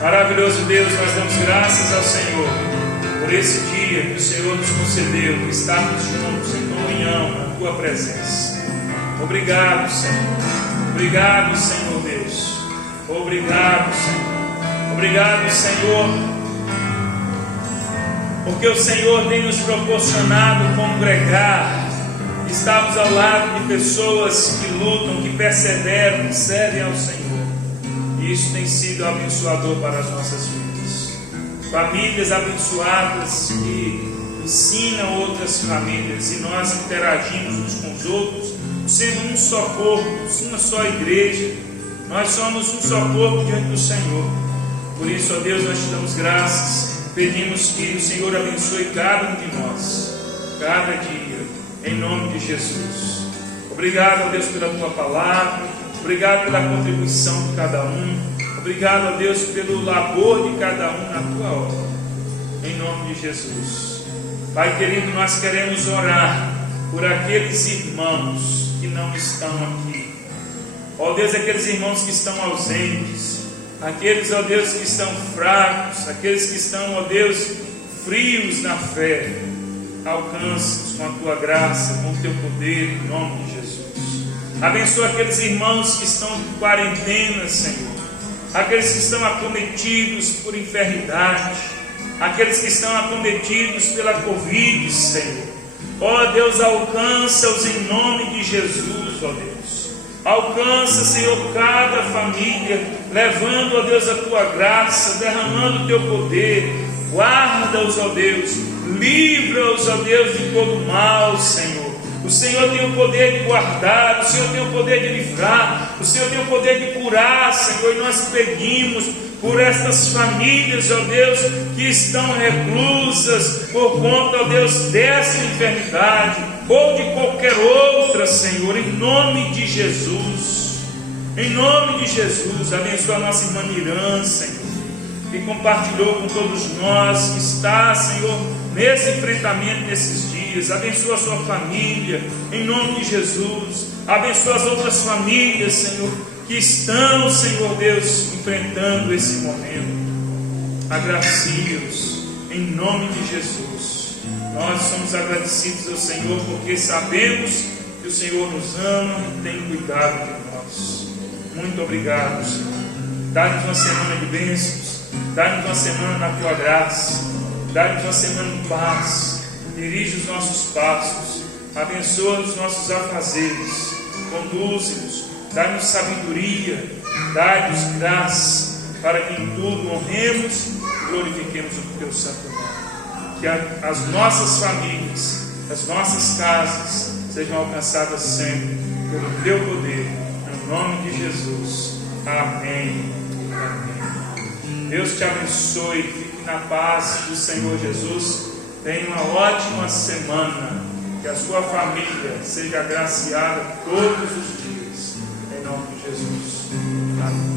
Maravilhoso Deus, nós damos graças ao Senhor por esse dia que o Senhor nos concedeu, de estarmos juntos em comunhão na Tua presença. Obrigado, Senhor. Obrigado, Senhor Deus. Obrigado, Senhor. Obrigado, Senhor, porque o Senhor tem nos proporcionado congregar, estarmos ao lado de pessoas que lutam, que perseveram, que servem ao Senhor. E isso tem sido abençoador para as nossas vidas. Famílias abençoadas que ensinam outras famílias, e nós interagimos uns com os outros, sendo um só corpo, uma só igreja. Nós somos um só corpo diante do Senhor. Por isso, ó Deus, nós te damos graças. Pedimos que o Senhor abençoe cada um de nós, cada dia, em nome de Jesus. Obrigado, ó Deus, pela tua palavra. Obrigado pela contribuição de cada um. Obrigado, ó Deus, pelo labor de cada um na tua obra, em nome de Jesus. Pai querido, nós queremos orar por aqueles irmãos que não estão aqui. Ó Deus, aqueles irmãos que estão ausentes, aqueles, ó Deus, que estão fracos, aqueles que estão, ó Deus, frios na fé. Alcance-os com a tua graça, com o teu poder, em nome de Jesus. Abençoa aqueles irmãos que estão de quarentena, Senhor. Aqueles que estão acometidos por enfermidade, aqueles que estão acometidos pela Covid, Senhor. Ó Deus, alcança-os em nome de Jesus, ó Deus. Alcança, Senhor, cada família, levando, ó Deus, a tua graça, derramando o teu poder. Guarda-os, ó Deus, livra-os, ó Deus, de todo mal, Senhor. O Senhor tem o poder de guardar, o Senhor tem o poder de livrar, o Senhor tem o poder de curar, Senhor. E nós pedimos por estas famílias, ó Deus, que estão reclusas por conta, ó Deus, dessa enfermidade ou de qualquer outra, Senhor, em nome de Jesus. Em nome de Jesus, abençoa a nossa irmã Irã, Senhor, que compartilhou com todos nós, que está, Senhor, nesse enfrentamento nesses dias. Abençoa a sua família, em nome de Jesus. Abençoa as outras famílias, Senhor, que estão, Senhor Deus, enfrentando esse momento. Agracia-os, em nome de Jesus. Nós somos agradecidos ao Senhor, porque sabemos que o Senhor nos ama e tem cuidado de nós. Muito obrigado, Senhor. Dá-nos uma semana de bênçãos, dá-nos uma semana na tua graça, dá-nos uma semana de paz. Dirige os nossos passos, abençoa os nossos afazeres, conduze-nos, dá-nos sabedoria, dá-nos graça, para que em tudo honremos e glorifiquemos o teu santo nome. Que as nossas famílias, as nossas casas sejam alcançadas sempre pelo teu poder, em nome de Jesus. Amém. Amém. Deus te abençoe, fique na paz do Senhor Jesus. Tenha uma ótima semana, que a sua família seja agraciada todos os dias, em nome de Jesus. Amém.